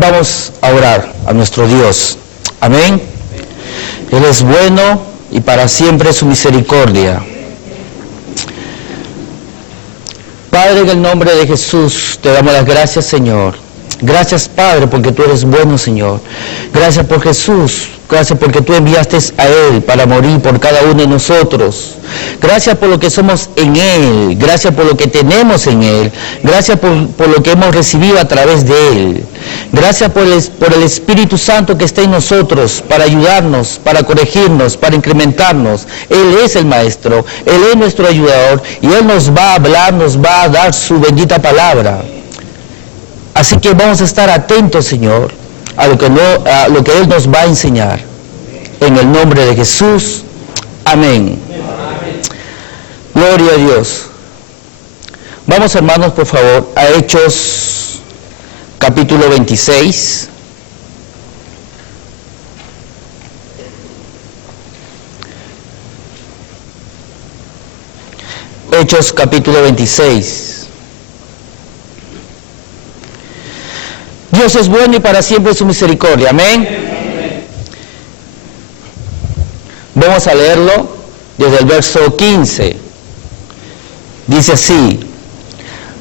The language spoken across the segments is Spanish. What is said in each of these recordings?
Vamos a orar a nuestro Dios. Amén. Él es bueno y para siempre su misericordia. Padre, en el nombre de Jesús, te damos las gracias, Señor. Gracias, Padre, porque tú eres bueno, Señor. Gracias por Jesús. Gracias porque tú enviaste a Él para morir por cada uno de nosotros. Gracias por lo que somos en Él. Gracias por lo que tenemos en Él. Gracias por lo que hemos recibido a través de Él. Gracias por el Espíritu Santo que está en nosotros para ayudarnos, para corregirnos, para incrementarnos. Él es el Maestro. Él es nuestro ayudador y Él nos va a hablar, nos va a dar su bendita palabra. Así que vamos a estar atentos, Señor, a lo que Él nos va a enseñar. En el nombre de Jesús. Amén. Amén. Gloria a Dios. Vamos, hermanos, por favor, a Hechos, capítulo 26. Hechos, capítulo 26. Dios es bueno y para siempre su misericordia. Amén. Vamos a leerlo desde el verso 15. Dice así: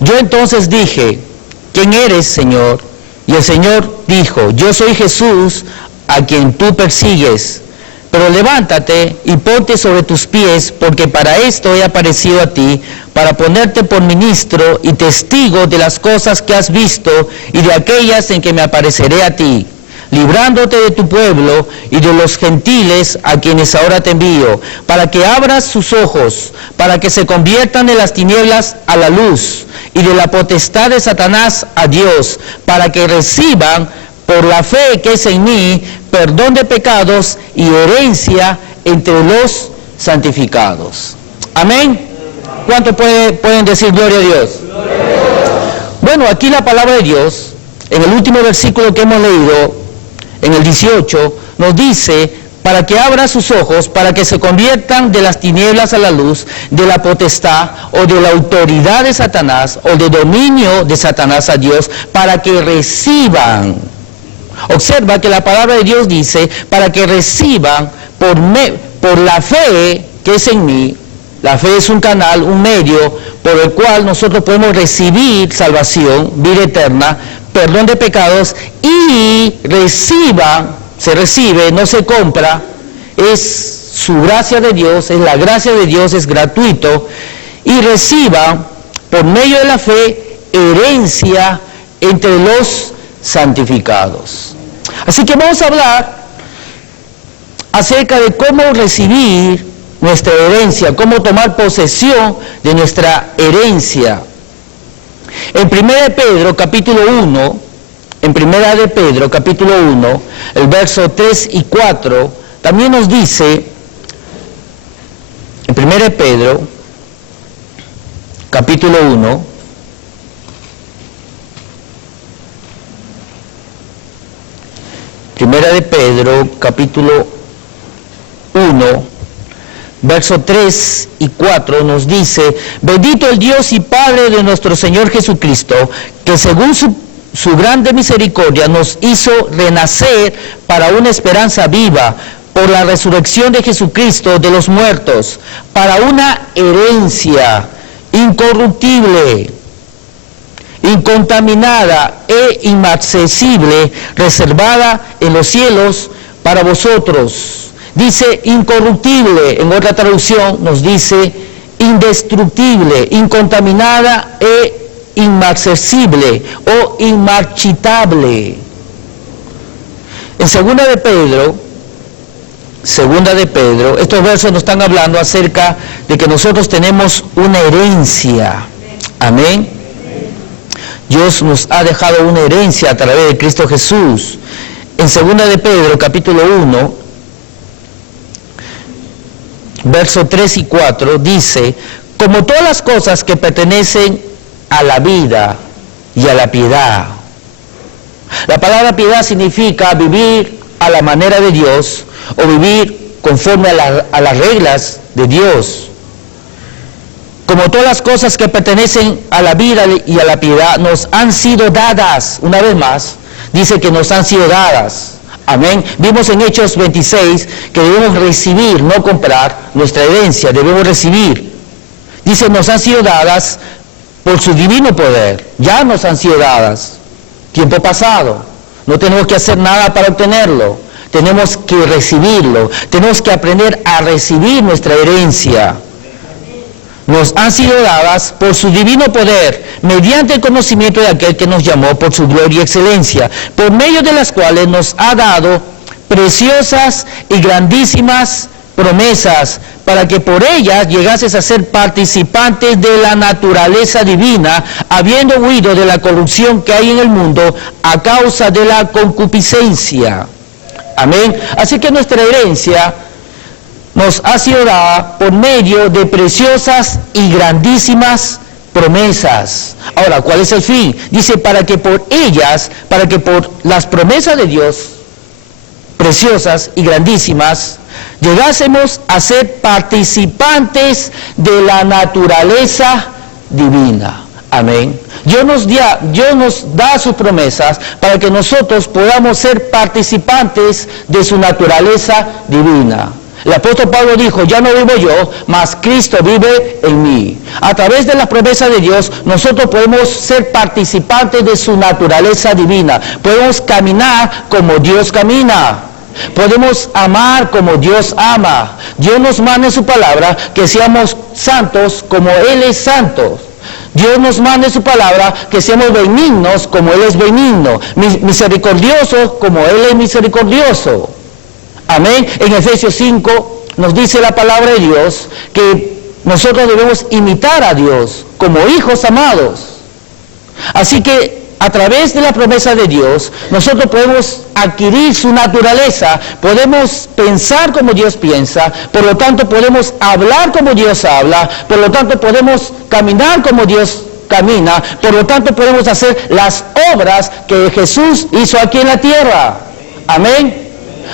yo entonces dije, ¿quién eres, Señor? Y el Señor dijo, yo soy Jesús, a quien tú persigues. Pero levántate y ponte sobre tus pies, porque para esto he aparecido a ti, para ponerte por ministro y testigo de las cosas que has visto y de aquellas en que me apareceré a ti, librándote de tu pueblo y de los gentiles a quienes ahora te envío, para que abras sus ojos, para que se conviertan de las tinieblas a la luz y de la potestad de Satanás a Dios, para que reciban por la fe que es en mí perdón de pecados y herencia entre los santificados. Amén. ¿Cuántos pueden decir gloria a Dios? Gloria a Dios. Bueno, aquí la palabra de Dios, en el último versículo que hemos leído, en el 18, nos dice, para que abra sus ojos, para que se conviertan de las tinieblas a la luz, de la potestad o de la autoridad de Satanás o de dominio de Satanás a Dios, para que reciban. Observa que la palabra de Dios dice, para que reciban por la fe que es en mí. La fe es un canal, un medio por el cual nosotros podemos recibir salvación, vida eterna, perdón de pecados y se recibe, no se compra, es su gracia de Dios, es la gracia de Dios, es gratuito, y reciba por medio de la fe herencia entre los santificados. Así que vamos a hablar acerca de cómo recibir nuestra herencia, cómo tomar posesión de nuestra herencia. En 1 Pedro capítulo 1, el verso 3 y 4, también nos dice, en 1 Pedro capítulo 1, Primera de Pedro, capítulo 1, verso 3 y 4 nos dice, bendito el Dios y Padre de nuestro Señor Jesucristo, que según su grande misericordia nos hizo renacer para una esperanza viva, por la resurrección de Jesucristo de los muertos, para una herencia incorruptible, incontaminada e inaccesible, reservada en los cielos para vosotros. Dice incorruptible, en otra traducción nos dice indestructible, incontaminada e inaccesible o inmarchitable. En segunda de Pedro, estos versos nos están hablando acerca de que nosotros tenemos una herencia. Amén. Dios nos ha dejado una herencia a través de Cristo Jesús. En 2 de Pedro, capítulo 1, verso 3 y 4, dice, como todas las cosas que pertenecen a la vida y a la piedad. La palabra piedad significa vivir a la manera de Dios o vivir conforme a las reglas de Dios. Como todas las cosas que pertenecen a la vida y a la piedad nos han sido dadas, una vez más, dice que nos han sido dadas. Amén. Vimos en Hechos 26 que debemos recibir, no comprar nuestra herencia, debemos recibir. Dice, nos han sido dadas por su divino poder. Ya nos han sido dadas. Tiempo pasado. No tenemos que hacer nada para obtenerlo. Tenemos que recibirlo. Tenemos que aprender a recibir nuestra herencia. Nos han sido dadas por su divino poder, mediante el conocimiento de aquel que nos llamó por su gloria y excelencia, por medio de las cuales nos ha dado preciosas y grandísimas promesas, para que por ellas llegases a ser participantes de la naturaleza divina, habiendo huido de la corrupción que hay en el mundo a causa de la concupiscencia. Amén. Así que nuestra herencia nos ha sido dada por medio de preciosas y grandísimas promesas. Ahora, ¿cuál es el fin? Dice, para que por ellas, para que por las promesas de Dios, preciosas y grandísimas, llegásemos a ser participantes de la naturaleza divina. Amén. Dios nos da sus promesas para que nosotros podamos ser participantes de su naturaleza divina. El apóstol Pablo dijo, ya no vivo yo, mas Cristo vive en mí. A través de las promesas de Dios, nosotros podemos ser participantes de su naturaleza divina. Podemos caminar como Dios camina. Podemos amar como Dios ama. Dios nos manda en su palabra que seamos santos como Él es santo. Dios nos manda en su palabra que seamos benignos como Él es benigno. Misericordiosos como Él es misericordioso. Amén. En Efesios 5 nos dice la palabra de Dios que nosotros debemos imitar a Dios como hijos amados. Así que a través de la promesa de Dios, nosotros podemos adquirir su naturaleza, podemos pensar como Dios piensa, por lo tanto podemos hablar como Dios habla, por lo tanto podemos caminar como Dios camina, por lo tanto podemos hacer las obras que Jesús hizo aquí en la tierra. Amén.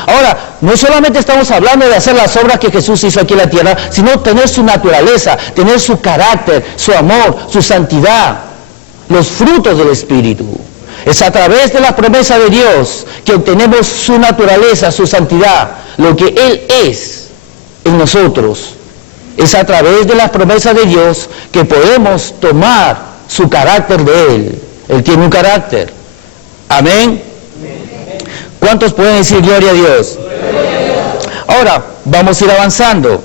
Ahora, no solamente estamos hablando de hacer las obras que Jesús hizo aquí en la tierra, sino tener su naturaleza, tener su carácter, su amor, su santidad, los frutos del Espíritu. Es a través de la promesa de Dios que obtenemos su naturaleza, su santidad, lo que Él es en nosotros. Es a través de las promesas de Dios que podemos tomar su carácter de Él. Él tiene un carácter. Amén. ¿Cuántos pueden decir gloria a Dios? Ahora, vamos a ir avanzando.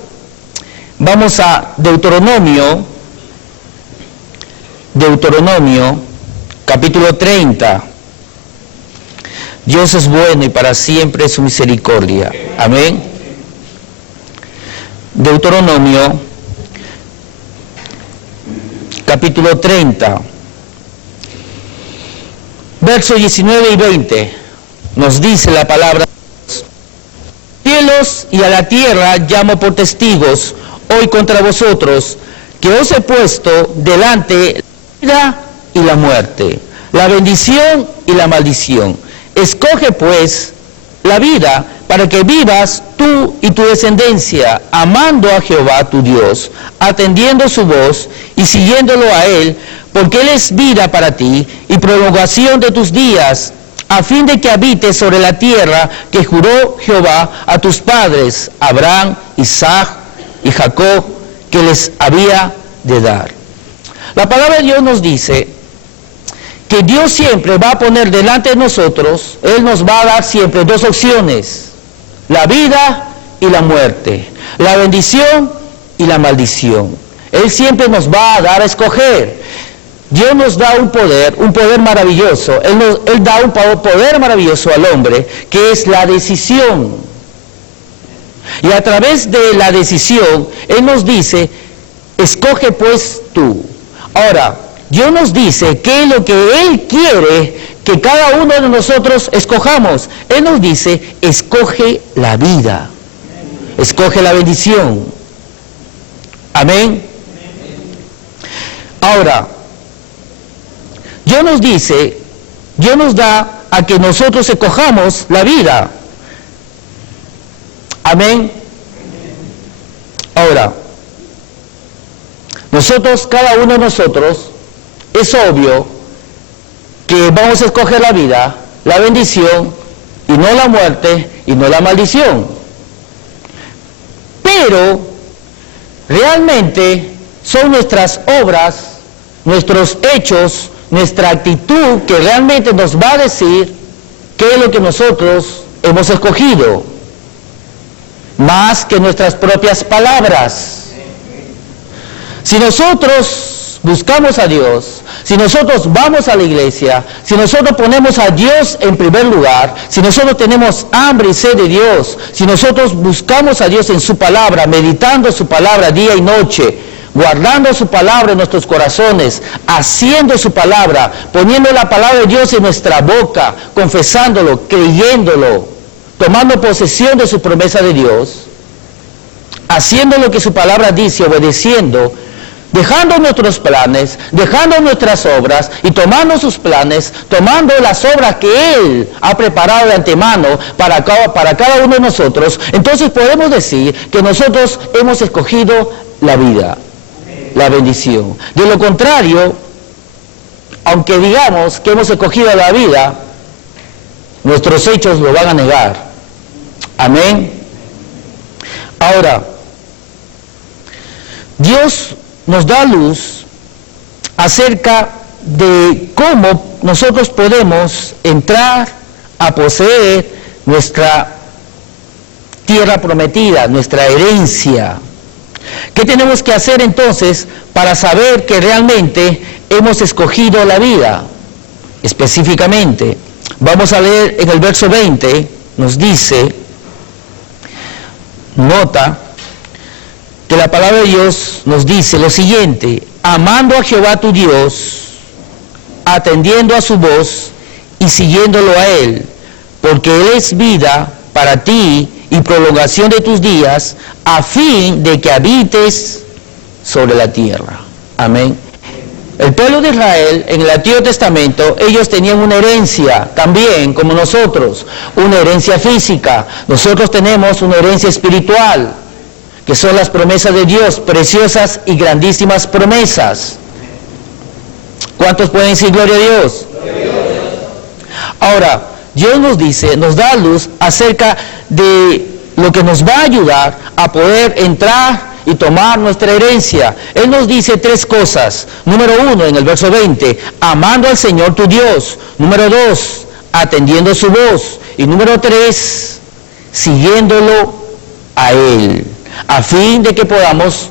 Vamos a Deuteronomio, capítulo 30. Dios es bueno y para siempre es su misericordia. Amén. Deuteronomio, capítulo 30, versos 19 y 20. Nos dice la palabra: cielos y a la tierra llamo por testigos hoy contra vosotros, que os he puesto delante la vida y la muerte, la bendición y la maldición. Escoge pues la vida para que vivas tú y tu descendencia, amando a Jehová tu Dios, atendiendo su voz y siguiéndolo a Él, porque Él es vida para ti y prolongación de tus días, a fin de que habites sobre la tierra que juró Jehová a tus padres, Abraham, Isaac y Jacob, que les había de dar. La palabra de Dios nos dice que Dios siempre va a poner delante de nosotros, Él nos va a dar siempre dos opciones: la vida y la muerte, la bendición y la maldición. Él siempre nos va a dar a escoger. Dios nos da un poder maravilloso. Él da un poder maravilloso al hombre, que es la decisión. Y a través de la decisión, Él nos dice, escoge pues tú. Ahora, Dios nos dice qué es lo que Él quiere que cada uno de nosotros escojamos. Él nos dice, escoge la vida, escoge la bendición. Amén. Ahora, Dios nos dice, Dios nos da a que nosotros escojamos la vida. Amén. Ahora, nosotros, cada uno de nosotros, es obvio que vamos a escoger la vida, la bendición y no la muerte y no la maldición. Pero realmente son nuestras obras, nuestros hechos, nuestra actitud que realmente nos va a decir qué es lo que nosotros hemos escogido, más que nuestras propias palabras. Si nosotros buscamos a Dios, si nosotros vamos a la iglesia, si nosotros ponemos a Dios en primer lugar, si nosotros tenemos hambre y sed de Dios, si nosotros buscamos a Dios en su palabra, meditando su palabra día y noche, guardando su palabra en nuestros corazones, haciendo su palabra, poniendo la palabra de Dios en nuestra boca, confesándolo, creyéndolo, tomando posesión de su promesa de Dios, haciendo lo que su palabra dice, obedeciendo, dejando nuestros planes, dejando nuestras obras y tomando sus planes, tomando las obras que Él ha preparado de antemano para cada uno de nosotros, entonces podemos decir que nosotros hemos escogido la vida, la bendición. De lo contrario, aunque digamos que hemos escogido la vida, nuestros hechos lo van a negar. Amén. Ahora, Dios nos da luz acerca de cómo nosotros podemos entrar a poseer nuestra tierra prometida, nuestra herencia. ¿Qué tenemos que hacer entonces para saber que realmente hemos escogido la vida? Específicamente, vamos a leer en el verso 20, nos dice, nota, que la palabra de Dios nos dice lo siguiente: amando a Jehová tu Dios, atendiendo a su voz y siguiéndolo a Él, porque Él es vida para ti y prolongación de tus días, a fin de que habites sobre la tierra. Amén. El pueblo de Israel, en el Antiguo Testamento, ellos tenían una herencia también, como nosotros, una herencia física. Nosotros tenemos una herencia espiritual, que son las promesas de Dios, preciosas y grandísimas promesas. ¿Cuántos pueden decir gloria a Dios? Gloria a Dios. Ahora, Dios nos dice, nos da luz acerca de lo que nos va a ayudar a poder entrar y tomar nuestra herencia. Él nos dice tres cosas. Número 1, en el verso 20, amando al Señor tu Dios. Número 2, atendiendo su voz. Y número 3, siguiéndolo a Él, a fin de que podamos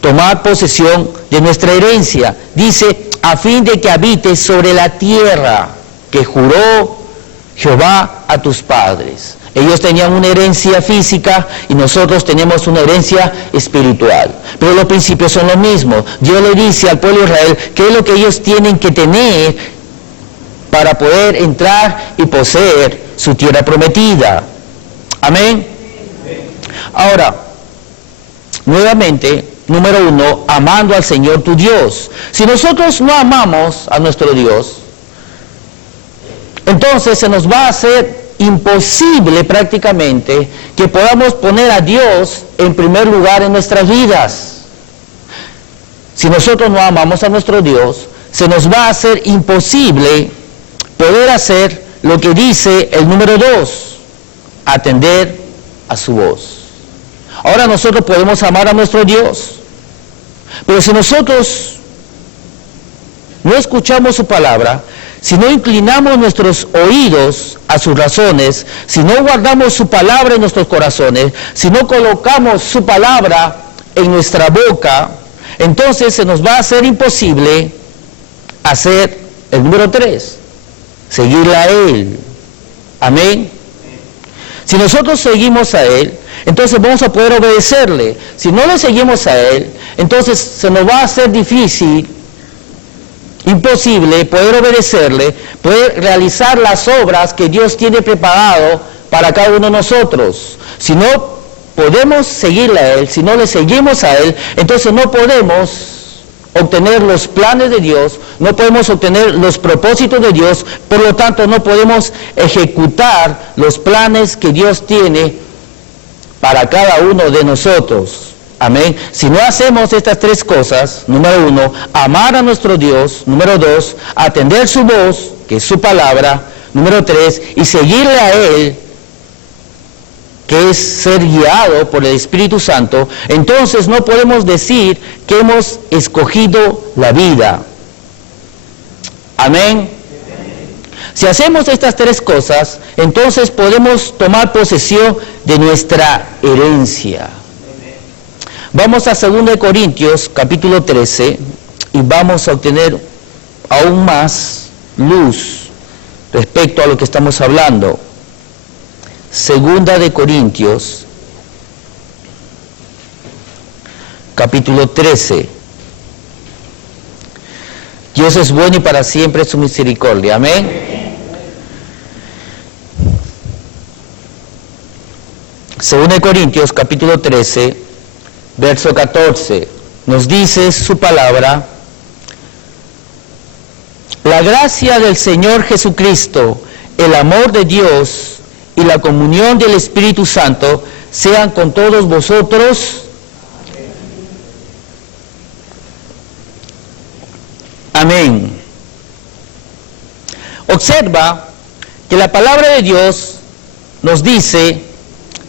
tomar posesión de nuestra herencia. Dice, a fin de que habites sobre la tierra que juró Jehová a tus padres. Ellos tenían una herencia física y nosotros tenemos una herencia espiritual. Pero los principios son los mismos. Dios le dice al pueblo de Israel qué es lo que ellos tienen que tener para poder entrar y poseer su tierra prometida. Amén. Ahora, nuevamente, número 1, amando al Señor tu Dios. Si nosotros no amamos a nuestro Dios, entonces se nos va a hacer imposible prácticamente que podamos poner a Dios en primer lugar en nuestras vidas. Si nosotros no amamos a nuestro Dios, se nos va a hacer imposible poder hacer lo que dice el número 2, atender a su voz. Ahora nosotros podemos amar a nuestro Dios, pero si nosotros no escuchamos su palabra, si no inclinamos nuestros oídos a sus razones, si no guardamos su palabra en nuestros corazones, si no colocamos su palabra en nuestra boca, entonces se nos va a hacer imposible hacer el número 3, seguirle a Él. Amén. Si nosotros seguimos a Él, entonces vamos a poder obedecerle. Si no le seguimos a Él, entonces se nos va a hacer difícil, imposible poder obedecerle, poder realizar las obras que Dios tiene preparado para cada uno de nosotros. Si no podemos seguirle a Él, si no le seguimos a Él, entonces no podemos obtener los planes de Dios, no podemos obtener los propósitos de Dios, por lo tanto no podemos ejecutar los planes que Dios tiene para cada uno de nosotros. Amén. Si no hacemos estas tres cosas, número 1, amar a nuestro Dios, número 2, atender su voz, que es su palabra, Número 3, y seguirle a Él, que es ser guiado por el Espíritu Santo, entonces no podemos decir que hemos escogido la vida. Amén. Si hacemos estas tres cosas, entonces podemos tomar posesión de nuestra herencia. Vamos a 2 Corintios, capítulo 13, y vamos a obtener aún más luz respecto a lo que estamos hablando. 2 Corintios, capítulo 13. Dios es bueno y para siempre su misericordia. Amén. 2 Corintios, capítulo 13, verso 14. Nos dice su palabra: la gracia del Señor Jesucristo, el amor de Dios y la comunión del Espíritu Santo sean con todos vosotros. Amén. Observa que la palabra de Dios nos dice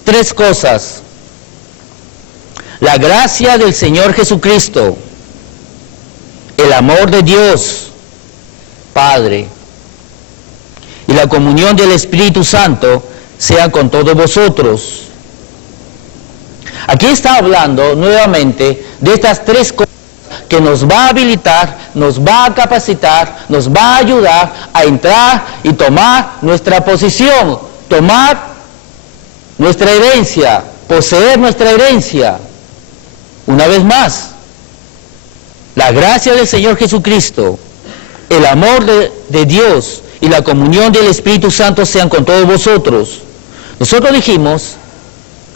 tres cosas: la gracia del Señor Jesucristo, el amor de Dios Padre y la comunión del Espíritu Santo sean con todos vosotros. Aquí está hablando nuevamente de estas tres cosas que nos va a habilitar, nos va a capacitar, nos va a ayudar a entrar y tomar nuestra posición, tomar nuestra herencia, poseer nuestra herencia. Una vez más, la gracia del Señor Jesucristo, el amor de Dios y la comunión del Espíritu Santo sean con todos vosotros. Nosotros dijimos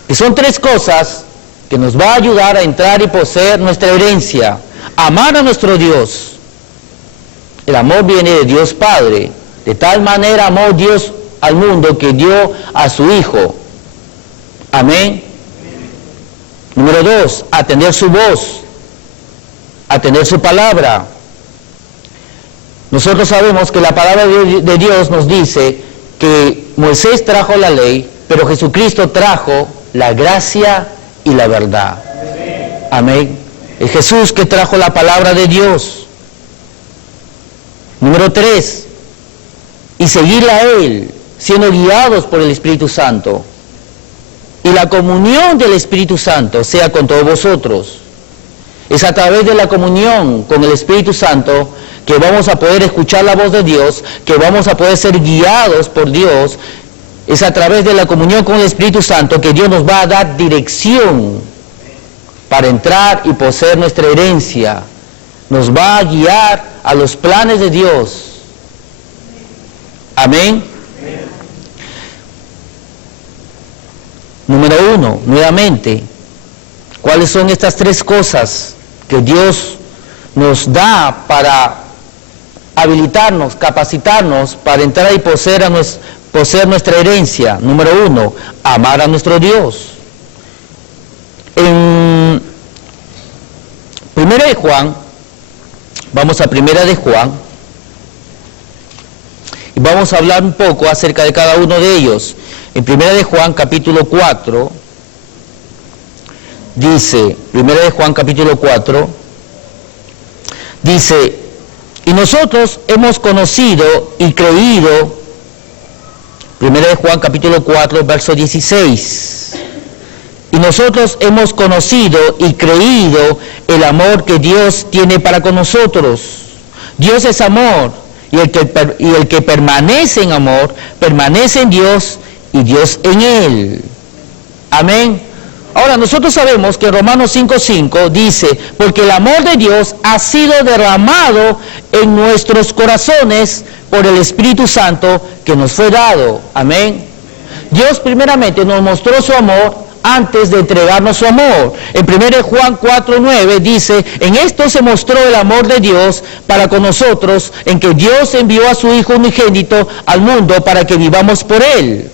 que son tres cosas que nos va a ayudar a entrar y poseer nuestra herencia. Amar a nuestro Dios. El amor viene de Dios Padre. De tal manera amó Dios al mundo que dio a su Hijo. Amén. Número 2, atender su voz, atender su palabra. Nosotros sabemos que la palabra de Dios nos dice que Moisés trajo la ley, pero Jesucristo trajo la gracia y la verdad. Amén. Es Jesús que trajo la palabra de Dios. Número 3, y seguirle a Él, siendo guiados por el Espíritu Santo. Y la comunión del Espíritu Santo sea con todos vosotros. Es a través de la comunión con el Espíritu Santo que vamos a poder escuchar la voz de Dios, que vamos a poder ser guiados por Dios. Es a través de la comunión con el Espíritu Santo que Dios nos va a dar dirección para entrar y poseer nuestra herencia. Nos va a guiar a los planes de Dios. Amén. Número 1, nuevamente, ¿cuáles son estas tres cosas que Dios nos da para habilitarnos, capacitarnos para entrar y poseer nuestra herencia? Número 1, amar a nuestro Dios. En 1 de Juan, vamos a 1 de Juan, y vamos a hablar un poco acerca de cada uno de ellos. En 1 de Juan capítulo 4, dice, 1 de Juan capítulo 4, dice, y nosotros hemos conocido y creído, 1 de Juan capítulo 4, verso 16, y nosotros hemos conocido y creído el amor que Dios tiene para con nosotros. Dios es amor, y el que permanece en amor, permanece en Dios, y Dios en él. Amén. Ahora, nosotros sabemos que Romanos 5:5 dice, porque el amor de Dios ha sido derramado en nuestros corazones por el Espíritu Santo que nos fue dado. Amén. Dios primeramente nos mostró su amor antes de entregarnos su amor. En 1 Juan 4:9 dice, en esto se mostró el amor de Dios para con nosotros, en que Dios envió a su Hijo unigénito al mundo para que vivamos por él.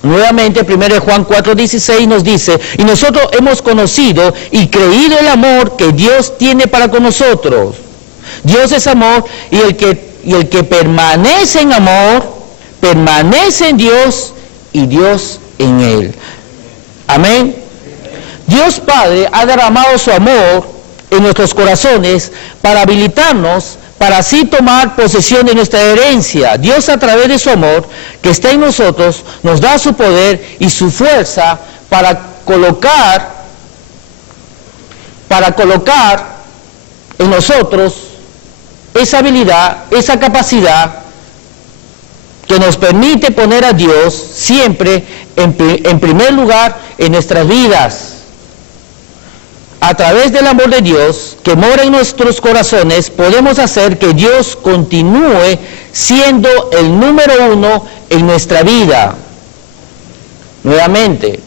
Nuevamente, 1 Juan 4:16 nos dice, y nosotros hemos conocido y creído el amor que Dios tiene para con nosotros. Dios es amor, y el que permanece en amor, permanece en Dios y Dios en él. Amén. Dios Padre ha derramado su amor en nuestros corazones para habilitarnos para así tomar posesión de nuestra herencia. Dios, a través de su amor que está en nosotros, nos da su poder y su fuerza para colocar en nosotros esa habilidad, esa capacidad que nos permite poner a Dios siempre en primer lugar en nuestras vidas. A través del amor de Dios que mora en nuestros corazones, podemos hacer que Dios continúe siendo el número uno en nuestra vida. Nuevamente,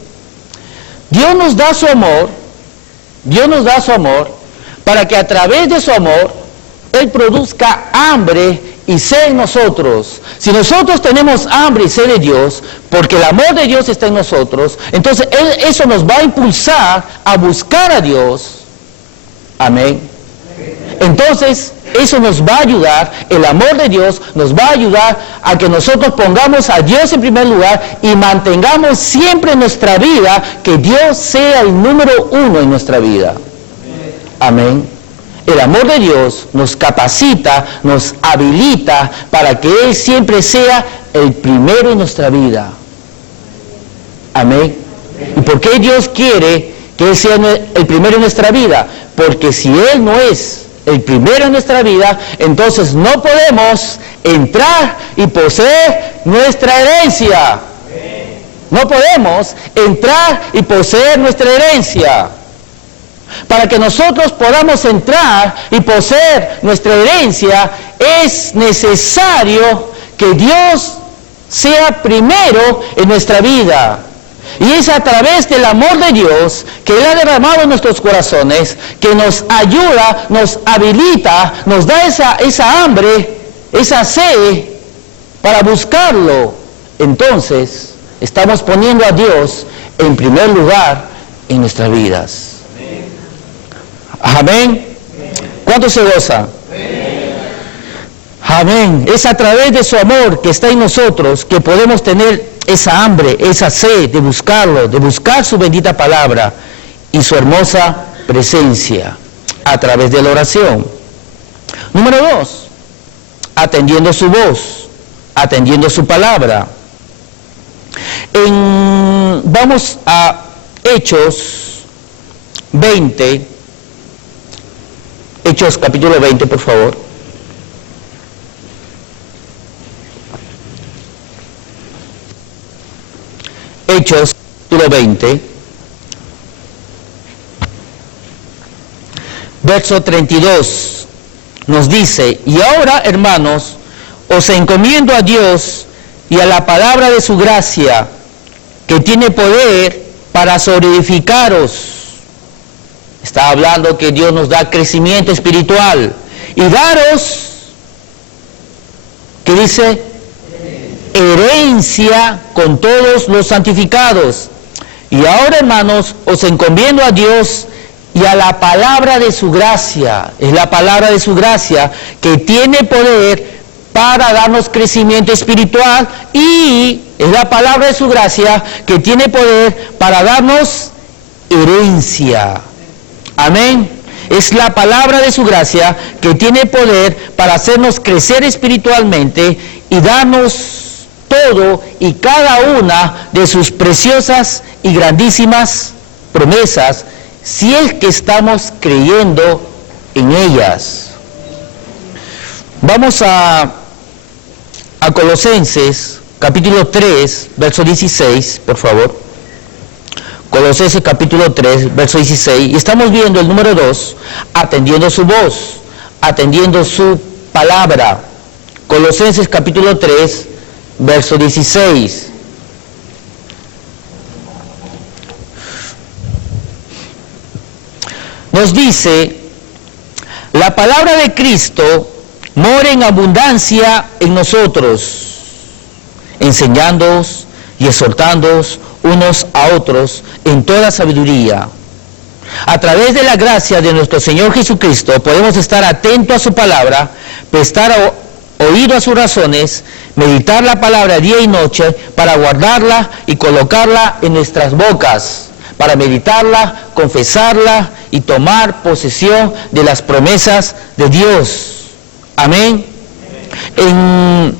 Dios nos da su amor para que a través de su amor Él produzca hambre y sed en nosotros. Si nosotros tenemos hambre y sed de Dios, porque el amor de Dios está en nosotros, entonces eso nos va a impulsar a buscar a Dios. Amén. Entonces, eso nos va a ayudar, el amor de Dios nos va a ayudar a que nosotros pongamos a Dios en primer lugar y mantengamos siempre en nuestra vida que Dios sea el número uno en nuestra vida. Amén. El amor de Dios nos capacita, nos habilita para que Él siempre sea el primero en nuestra vida. Amén. ¿Y por qué Dios quiere que Él sea el primero en nuestra vida? Porque si Él no es el primero en nuestra vida, entonces no podemos entrar y poseer nuestra herencia. No podemos entrar y poseer nuestra herencia. Para que nosotros podamos entrar y poseer nuestra herencia, es necesario que Dios sea primero en nuestra vida. Y es a través del amor de Dios que Él ha derramado en nuestros corazones, que nos ayuda, nos habilita, nos da esa hambre, esa sed para buscarlo. Entonces, estamos poniendo a Dios en primer lugar en nuestras vidas. Amén. ¿Cuánto se goza? Amén. Es a través de su amor que está en nosotros que podemos tener esa hambre, esa sed de buscarlo, de buscar su bendita palabra y su hermosa presencia a través de la oración. Número 2, atendiendo su voz, atendiendo su palabra. Vamos a Hechos 20. Hechos capítulo 20, por favor. Hechos capítulo 20, verso 32, nos dice: y ahora, hermanos, os encomiendo a Dios y a la palabra de su gracia, que tiene poder para sobreedificaros. Está hablando que Dios nos da crecimiento espiritual. Y daros, ¿qué dice? Herencia con todos los santificados. Y ahora, hermanos, os encomiendo a Dios y a la palabra de su gracia. Es la palabra de su gracia que tiene poder para darnos crecimiento espiritual, y es la palabra de su gracia que tiene poder para darnos herencia. Amén. Es la palabra de su gracia que tiene poder para hacernos crecer espiritualmente y darnos todo y cada una de sus preciosas y grandísimas promesas, si es que estamos creyendo en ellas. Vamos a Colosenses capítulo 3, verso 16, por favor. Colosenses capítulo 3, verso 16, y estamos viendo el número 2, atendiendo su voz, atendiendo su palabra. Colosenses capítulo 3, verso 16. Nos dice: la palabra de Cristo mora en abundancia en nosotros, enseñándoos y exhortándoos unos a otros en toda sabiduría. A través de la gracia de nuestro Señor Jesucristo podemos estar atentos a su palabra, prestar oído a sus razones, meditar la palabra día y noche para guardarla y colocarla en nuestras bocas, para meditarla, confesarla y tomar posesión de las promesas de Dios. Amén. En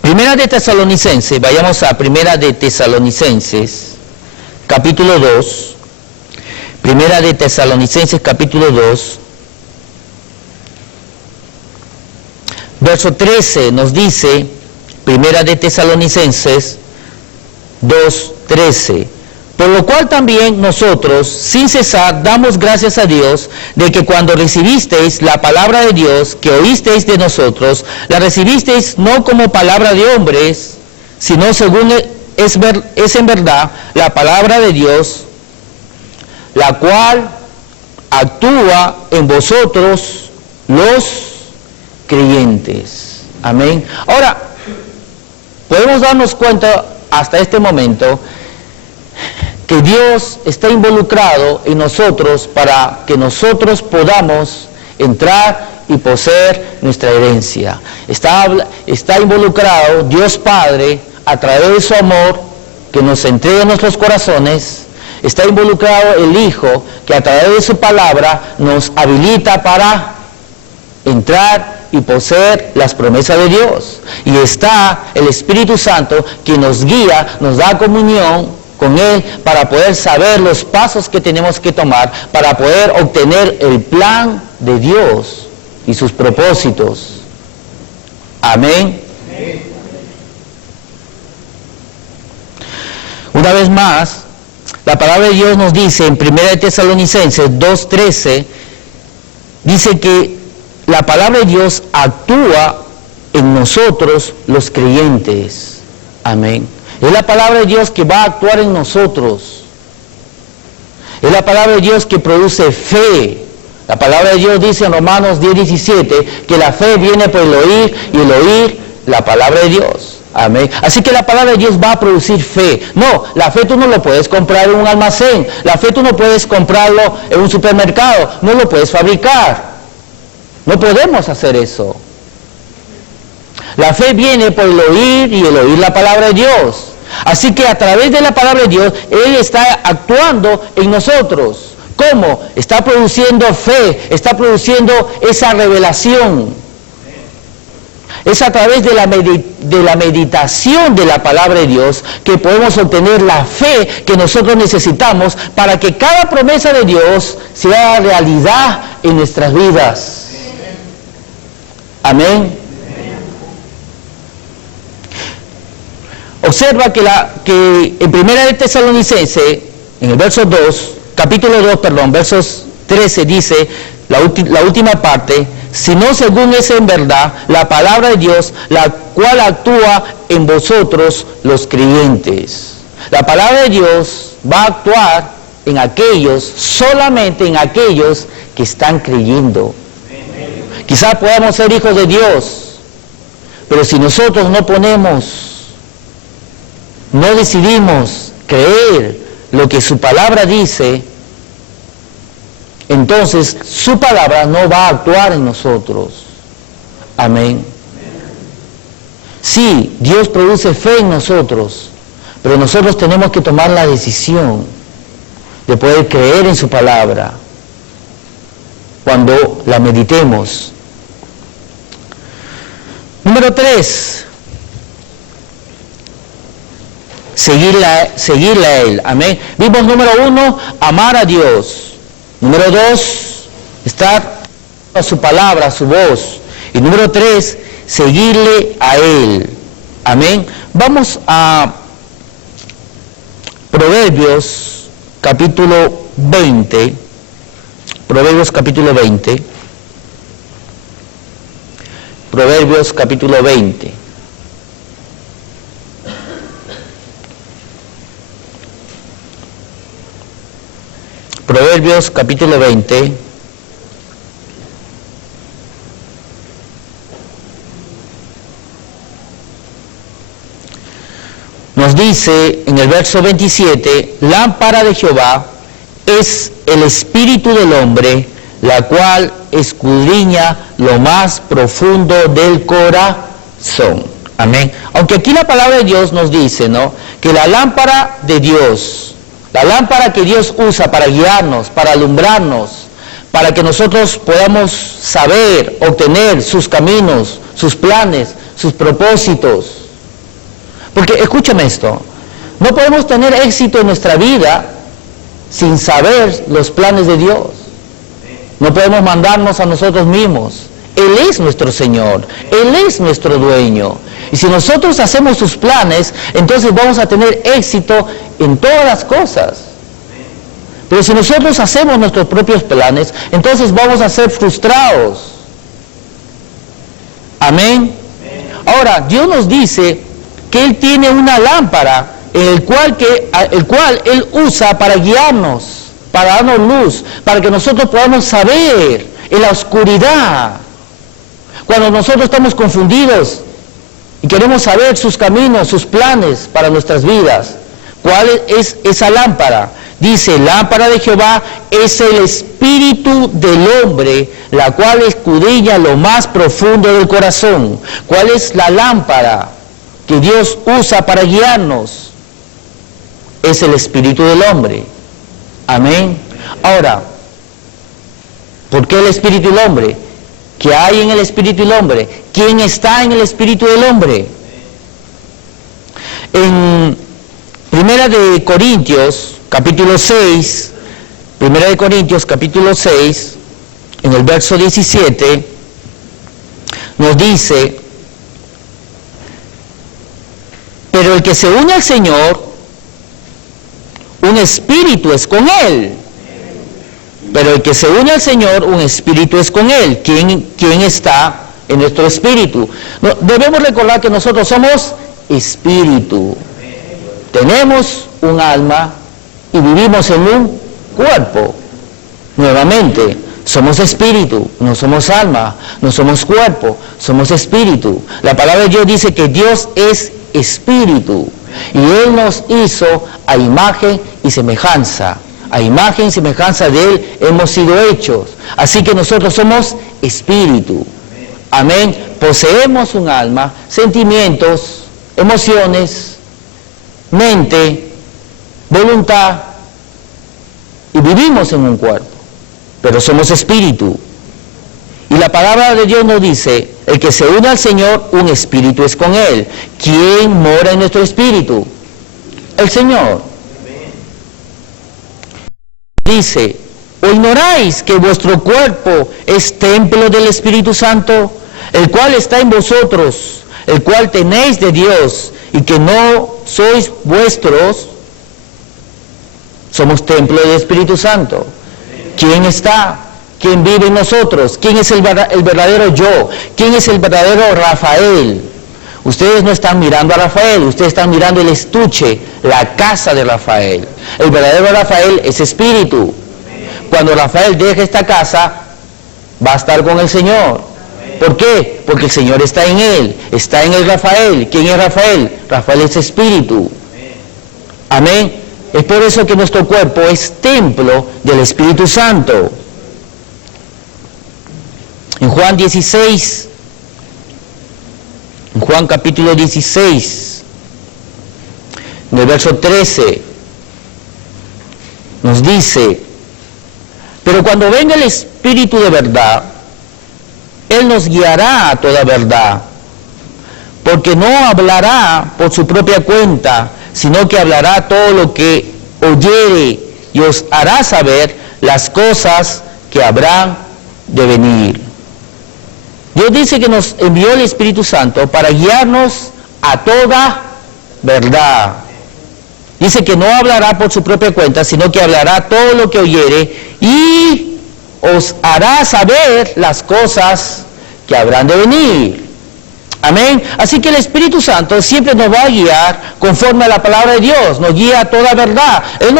Primera de Tesalonicenses, vayamos a Primera de Tesalonicenses, capítulo 2. Primera de Tesalonicenses, capítulo 2. Verso 13 nos dice, Primera de Tesalonicenses 2:13, por lo cual también nosotros, sin cesar, damos gracias a Dios de que cuando recibisteis la palabra de Dios que oísteis de nosotros, la recibisteis no como palabra de hombres, sino según es en verdad la palabra de Dios, la cual actúa en vosotros los creyentes. Amén. Ahora, podemos darnos cuenta hasta este momento que Dios está involucrado en nosotros para que nosotros podamos entrar y poseer nuestra herencia. Está involucrado Dios Padre a través de su amor que nos entrega en nuestros corazones. Está involucrado el Hijo que a través de su palabra nos habilita para entrar y poseer las promesas de Dios. Y está el Espíritu Santo que nos guía, nos da comunión con Él para poder saber los pasos que tenemos que tomar para poder obtener el plan de Dios y sus propósitos. Amén. Una vez más, la palabra de Dios nos dice en 1 Tesalonicenses 2:13, dice que la palabra de Dios actúa en nosotros los creyentes. Amén. Es la palabra de Dios que va a actuar en nosotros. Es la palabra de Dios que produce fe. La palabra de Dios dice en Romanos 10:17 que la fe viene por el oír y el oír la palabra de Dios. Amén. Así que la palabra de Dios va a producir fe. No, la fe tú no lo puedes comprar en un almacén. La fe tú no puedes comprarlo en un supermercado. No lo puedes fabricar. No podemos hacer eso. La fe viene por el oír y el oír la palabra de Dios. Así que a través de la palabra de Dios, Él está actuando en nosotros. ¿Cómo? Está produciendo fe, está produciendo esa revelación. Es a través de la meditación de la palabra de Dios que podemos obtener la fe que nosotros necesitamos para que cada promesa de Dios sea realidad en nuestras vidas. Amén. Observa que en 1 Tesalonicenses, en el verso 2, capítulo 2, versos 13, dice, la última parte, sino según es en verdad la palabra de Dios, la cual actúa en vosotros los creyentes. La palabra de Dios va a actuar en aquellos, solamente en aquellos que están creyendo. Quizás podamos ser hijos de Dios, pero si nosotros no decidimos creer lo que su palabra dice, entonces su palabra no va a actuar en nosotros. Amén. Sí, Dios produce fe en nosotros, pero nosotros tenemos que tomar la decisión de poder creer en su palabra cuando la meditemos. Número 3. Seguirle a Él. Amén. Vimos número 1, amar a Dios. Número 2, estar a su palabra, a su voz. Y número 3, seguirle a Él. Amén. Vamos a Proverbios capítulo 20. Proverbios capítulo 20. Proverbios capítulo 20. Proverbios capítulo 20. Nos dice en el verso 27, lámpara de Jehová es el espíritu del hombre, la cual escudriña lo más profundo del corazón. Amén. Aunque aquí la palabra de Dios nos dice, ¿no?, que la lámpara de Dios, la lámpara que Dios usa para guiarnos, para alumbrarnos, para que nosotros podamos saber, obtener sus caminos, sus planes, sus propósitos. Porque escúchame esto, no podemos tener éxito en nuestra vida sin saber los planes de Dios. No podemos mandarnos a nosotros mismos. Él es nuestro Señor, Él es nuestro dueño. Y si nosotros hacemos sus planes, entonces vamos a tener éxito en todas las cosas. Pero si nosotros hacemos nuestros propios planes, entonces vamos a ser frustrados. Amén. Ahora, Dios nos dice que Él tiene una lámpara el cual Él usa para guiarnos, para darnos luz, para que nosotros podamos saber en la oscuridad. Cuando nosotros estamos confundidos y queremos saber sus caminos, sus planes para nuestras vidas, ¿cuál es esa lámpara? Dice, lámpara de Jehová es el espíritu del hombre, la cual escudriña lo más profundo del corazón. ¿Cuál es la lámpara que Dios usa para guiarnos? Es el espíritu del hombre. Amén. Ahora, ¿por qué el espíritu del hombre? ¿Qué hay en el espíritu del hombre? ¿Quién está en el espíritu del hombre? En Primera de Corintios, capítulo 6, Primera de Corintios, capítulo 6, en el verso 17, nos dice, pero el que se une al Señor, un espíritu es con Él. Pero el que se une al Señor, un espíritu es con Él. ¿Quién está en nuestro espíritu? No, debemos recordar que nosotros somos espíritu. Tenemos un alma y vivimos en un cuerpo. Nuevamente, somos espíritu, no somos alma, no somos cuerpo, somos espíritu. La palabra de Dios dice que Dios es espíritu y Él nos hizo a imagen y semejanza. A imagen y semejanza de Él hemos sido hechos. Así que nosotros somos espíritu. Amén. Poseemos un alma, sentimientos, emociones, mente, voluntad, y vivimos en un cuerpo, pero somos espíritu. Y la palabra de Dios nos dice, el que se une al Señor, un espíritu es con Él. ¿Quién mora en nuestro espíritu? El Señor. Dice, ¿o ignoráis que vuestro cuerpo es templo del Espíritu Santo, el cual está en vosotros, el cual tenéis de Dios, y que no sois vuestros? Somos templo del Espíritu Santo. ¿Quién está? ¿Quién vive en nosotros? ¿Quién es el verdadero yo? ¿Quién es el verdadero Rafael? Ustedes no están mirando a Rafael, ustedes están mirando el estuche, la casa de Rafael. El verdadero Rafael es espíritu. Cuando Rafael deje esta casa, va a estar con el Señor. ¿Por qué? Porque el Señor está en él, está en el Rafael. ¿Quién es Rafael? Rafael es espíritu. Amén. Es por eso que nuestro cuerpo es templo del Espíritu Santo. En Juan 16, en Juan capítulo 16, en el verso 13, nos dice, pero cuando venga el Espíritu de verdad, Él nos guiará a toda verdad, porque no hablará por su propia cuenta, sino que hablará todo lo que oyere y os hará saber las cosas que habrán de venir. Dios dice que nos envió el Espíritu Santo para guiarnos a toda verdad. Dice que no hablará por su propia cuenta, sino que hablará todo lo que oyere y os hará saber las cosas que habrán de venir. Amén. Así que el Espíritu Santo siempre nos va a guiar conforme a la palabra de Dios, nos guía a toda verdad. Él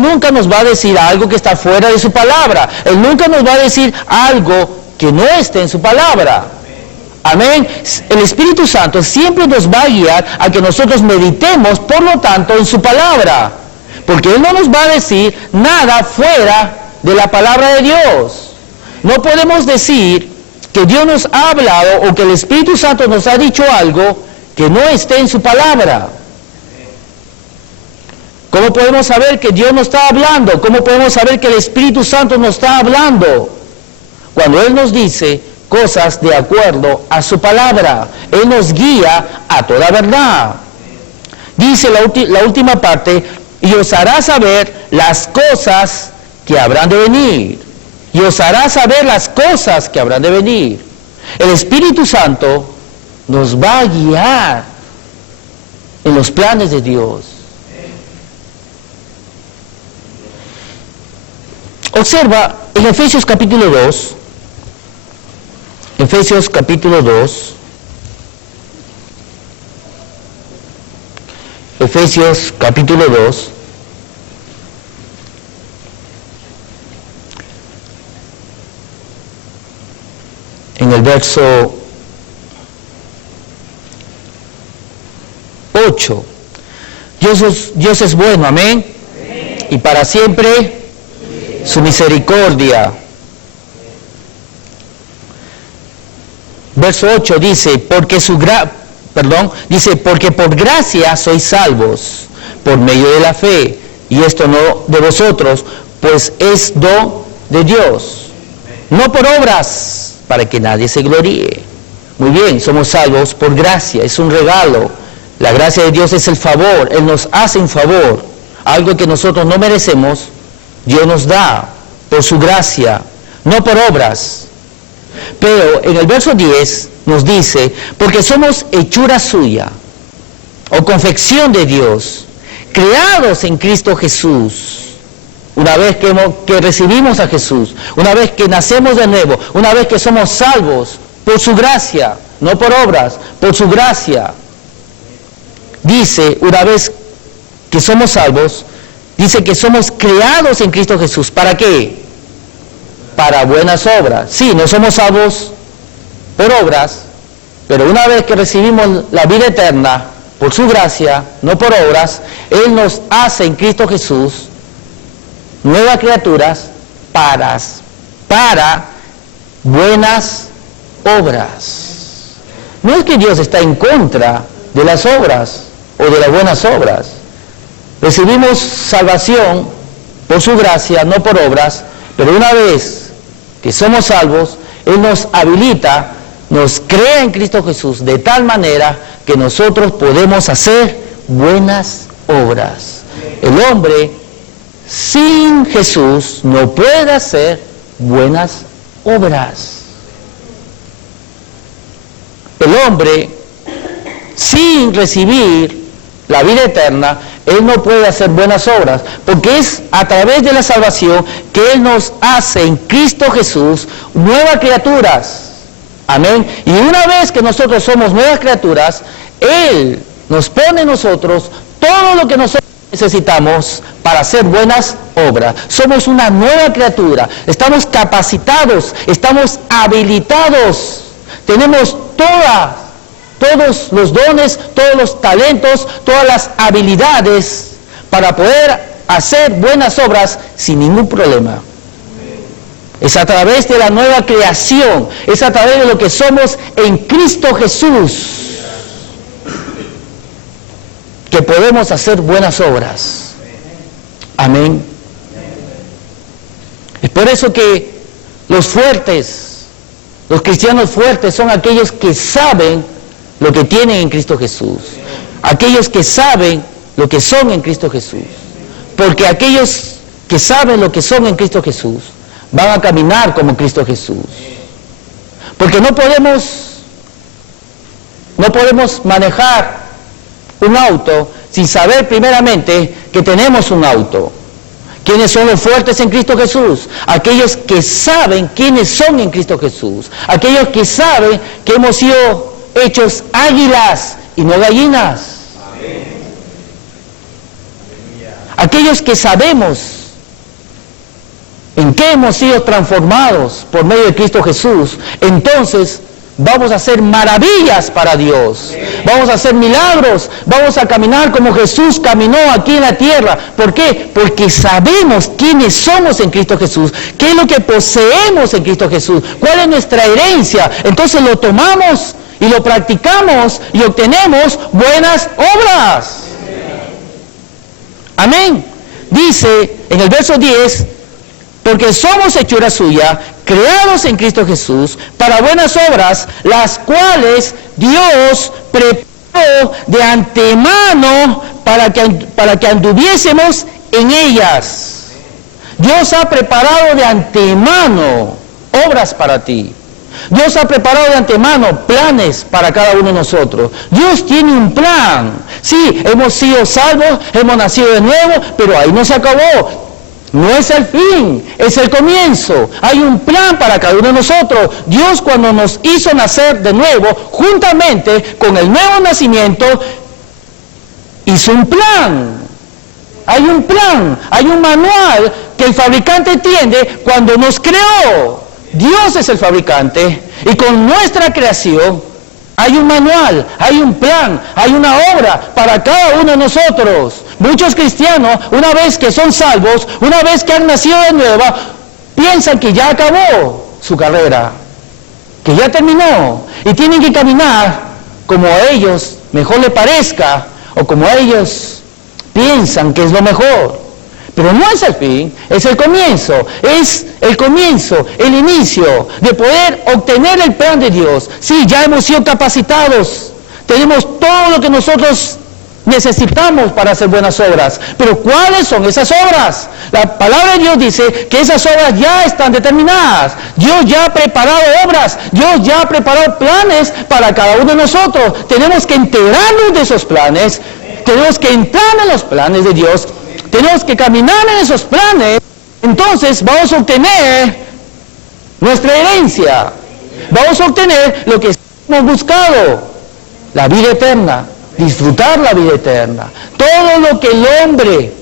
nunca nos va a decir algo que está fuera de su palabra. Él nunca nos va a decir algo que no esté en su palabra. Amén. El Espíritu Santo siempre nos va a guiar a que nosotros meditemos, por lo tanto, en su palabra. Porque Él no nos va a decir nada fuera de la palabra de Dios. No podemos decir que Dios nos ha hablado o que el Espíritu Santo nos ha dicho algo que no esté en su palabra. ¿Cómo podemos saber que Dios nos está hablando? ¿Cómo podemos saber que el Espíritu Santo nos está hablando? Cuando Él nos dice cosas de acuerdo a su palabra. Él nos guía a toda verdad. Dice la última parte, y os hará saber las cosas que habrán de venir. Y os hará saber las cosas que habrán de venir. El Espíritu Santo nos va a guiar en los planes de Dios. Observa en Efesios capítulo 2, Efesios capítulo 2, Efesios capítulo 2, en el verso 8. Dios es bueno, amén. Y para siempre su misericordia. Verso 8 dice, porque por gracia sois salvos por medio de la fe, y esto no de vosotros, pues es don de Dios, no por obras, para que nadie se gloríe. Muy bien, somos salvos por gracia, es un regalo. La gracia de Dios es el favor, Él nos hace un favor, algo que nosotros no merecemos, Dios nos da por su gracia, no por obras. Pero en el verso 10 nos dice, porque somos hechura suya, o confección de Dios, creados en Cristo Jesús. Una vez que recibimos a Jesús, una vez que nacemos de nuevo, una vez que somos salvos por su gracia, no por obras, por su gracia. Dice, una vez que somos salvos, dice que somos creados en Cristo Jesús. ¿Para qué? Para buenas obras. Sí, no somos salvos por obras, pero una vez que recibimos la vida eterna, por su gracia, no por obras, Él nos hace en Cristo Jesús nuevas criaturas para buenas obras. No es que Dios está en contra de las obras o de las buenas obras. Recibimos salvación por su gracia, no por obras, pero una vez que somos salvos, Él nos habilita, nos crea en Cristo Jesús de tal manera que nosotros podemos hacer buenas obras. El hombre sin Jesús no puede hacer buenas obras. El hombre sin recibir la vida eterna, Él no puede hacer buenas obras, porque es a través de la salvación que Él nos hace en Cristo Jesús nuevas criaturas. Amén. Y una vez que nosotros somos nuevas criaturas, Él nos pone en nosotros todo lo que nosotros necesitamos para hacer buenas obras. Somos una nueva criatura, estamos capacitados, estamos habilitados, tenemos todos los dones, todos los talentos, todas las habilidades para poder hacer buenas obras sin ningún problema. Es a través de la nueva creación, es a través de lo que somos en Cristo Jesús que podemos hacer buenas obras. Amén. Es por eso que los fuertes, los cristianos fuertes son aquellos que saben lo que tienen en Cristo Jesús. Aquellos que saben lo que son en Cristo Jesús. Porque aquellos que saben lo que son en Cristo Jesús van a caminar como Cristo Jesús. Porque no podemos manejar un auto sin saber primeramente que tenemos un auto. ¿Quiénes son los fuertes en Cristo Jesús? Aquellos que saben quiénes son en Cristo Jesús. Aquellos que saben que hemos sido hechos águilas y no gallinas. Amén. Aquellos que sabemos en qué hemos sido transformados por medio de Cristo Jesús, entonces vamos a hacer maravillas para Dios. Vamos a hacer milagros. Vamos a caminar como Jesús caminó aquí en la tierra. ¿Por qué? Porque sabemos quiénes somos en Cristo Jesús. ¿Qué es lo que poseemos en Cristo Jesús? ¿Cuál es nuestra herencia? Entonces lo tomamos y lo practicamos y obtenemos buenas obras. Amén. Dice en el verso 10, porque somos hechura suya, creados en Cristo Jesús, para buenas obras, las cuales Dios preparó de antemano para que anduviésemos en ellas. Dios ha preparado de antemano obras para ti. Dios ha preparado de antemano planes para cada uno de nosotros. Dios tiene un plan. Sí, hemos sido salvos, hemos nacido de nuevo, pero ahí no se acabó. No es el fin, es el comienzo. Hay un plan para cada uno de nosotros. Dios, cuando nos hizo nacer de nuevo, juntamente con el nuevo nacimiento, hizo un plan. Hay un plan, hay un manual que el fabricante tiene cuando nos creó. Dios es el fabricante y con nuestra creación hay un manual, hay un plan, hay una obra para cada uno de nosotros. Muchos cristianos, una vez que son salvos, una vez que han nacido de nuevo, piensan que ya acabó su carrera, que ya terminó y tienen que caminar como a ellos mejor les parezca o como ellos piensan que es lo mejor. Pero no es el fin, es el comienzo, el inicio de poder obtener el plan de Dios. Sí, ya hemos sido capacitados, tenemos todo lo que nosotros necesitamos para hacer buenas obras. Pero ¿cuáles son esas obras? La palabra de Dios dice que esas obras ya están determinadas. Dios ya ha preparado obras, Dios ya ha preparado planes para cada uno de nosotros. Tenemos que enterarnos de esos planes, tenemos que entrar en los planes de Dios. Tenemos que caminar en esos planes, entonces vamos a obtener nuestra herencia. Vamos a obtener lo que hemos buscado, la vida eterna, disfrutar la vida eterna. Todo lo que el hombre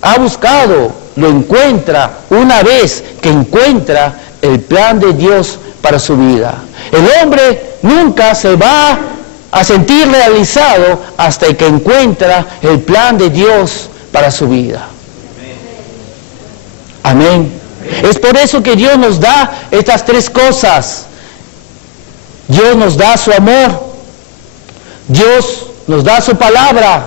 ha buscado, lo encuentra una vez que encuentra el plan de Dios para su vida. El hombre nunca se va a sentir realizado hasta que encuentra el plan de Dios para su vida. Amén. Es por eso que Dios nos da estas tres cosas. Dios nos da su amor, Dios nos da su palabra,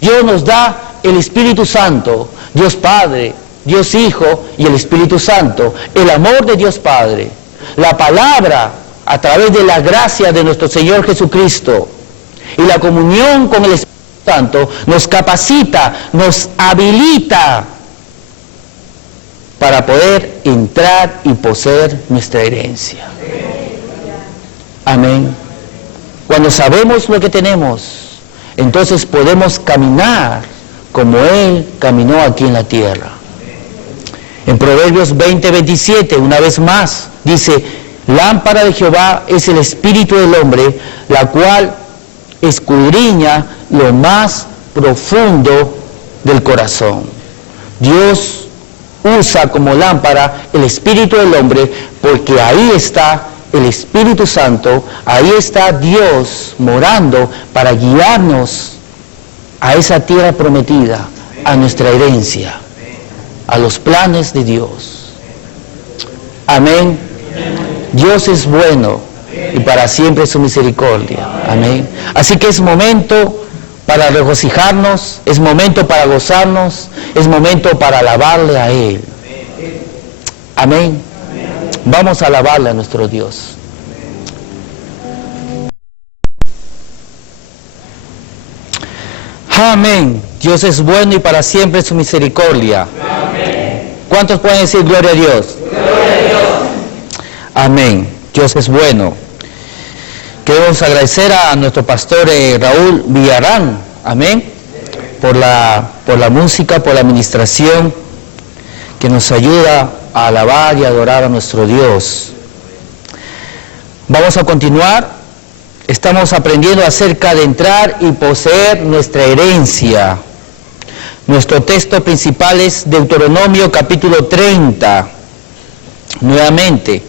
Dios nos da el Espíritu Santo, Dios Padre, Dios Hijo y el Espíritu Santo. El amor de Dios Padre, la palabra a través de la gracia de nuestro Señor Jesucristo y la comunión con el Espíritu Santo nos capacita, nos habilita para poder entrar y poseer nuestra herencia. Amén. Cuando sabemos lo que tenemos, entonces podemos caminar como Él caminó aquí en la tierra. En Proverbios 20:27, una vez más, dice: lámpara de Jehová es el espíritu del hombre, la cual escudriña lo más profundo del corazón. Dios usa como lámpara el espíritu del hombre porque ahí está el Espíritu Santo, ahí está Dios morando para guiarnos a esa tierra prometida, a nuestra herencia, a los planes de Dios. Amén. Dios es bueno y para siempre su misericordia. Amén. Así que es momento para regocijarnos, es momento para gozarnos, es momento para alabarle a Él. Amén. Vamos a alabarle a nuestro Dios. Amén. Dios es bueno y para siempre su misericordia. Amén. ¿Cuántos pueden decir gloria a Dios? Gloria a Dios. Amén. Dios es bueno. Queremos agradecer a nuestro pastor Raúl Villarán, amén, por la música, por la administración que nos ayuda a alabar y adorar a nuestro Dios. Vamos a continuar. Estamos aprendiendo acerca de entrar y poseer nuestra herencia. Nuestro texto principal es Deuteronomio capítulo 30. Nuevamente,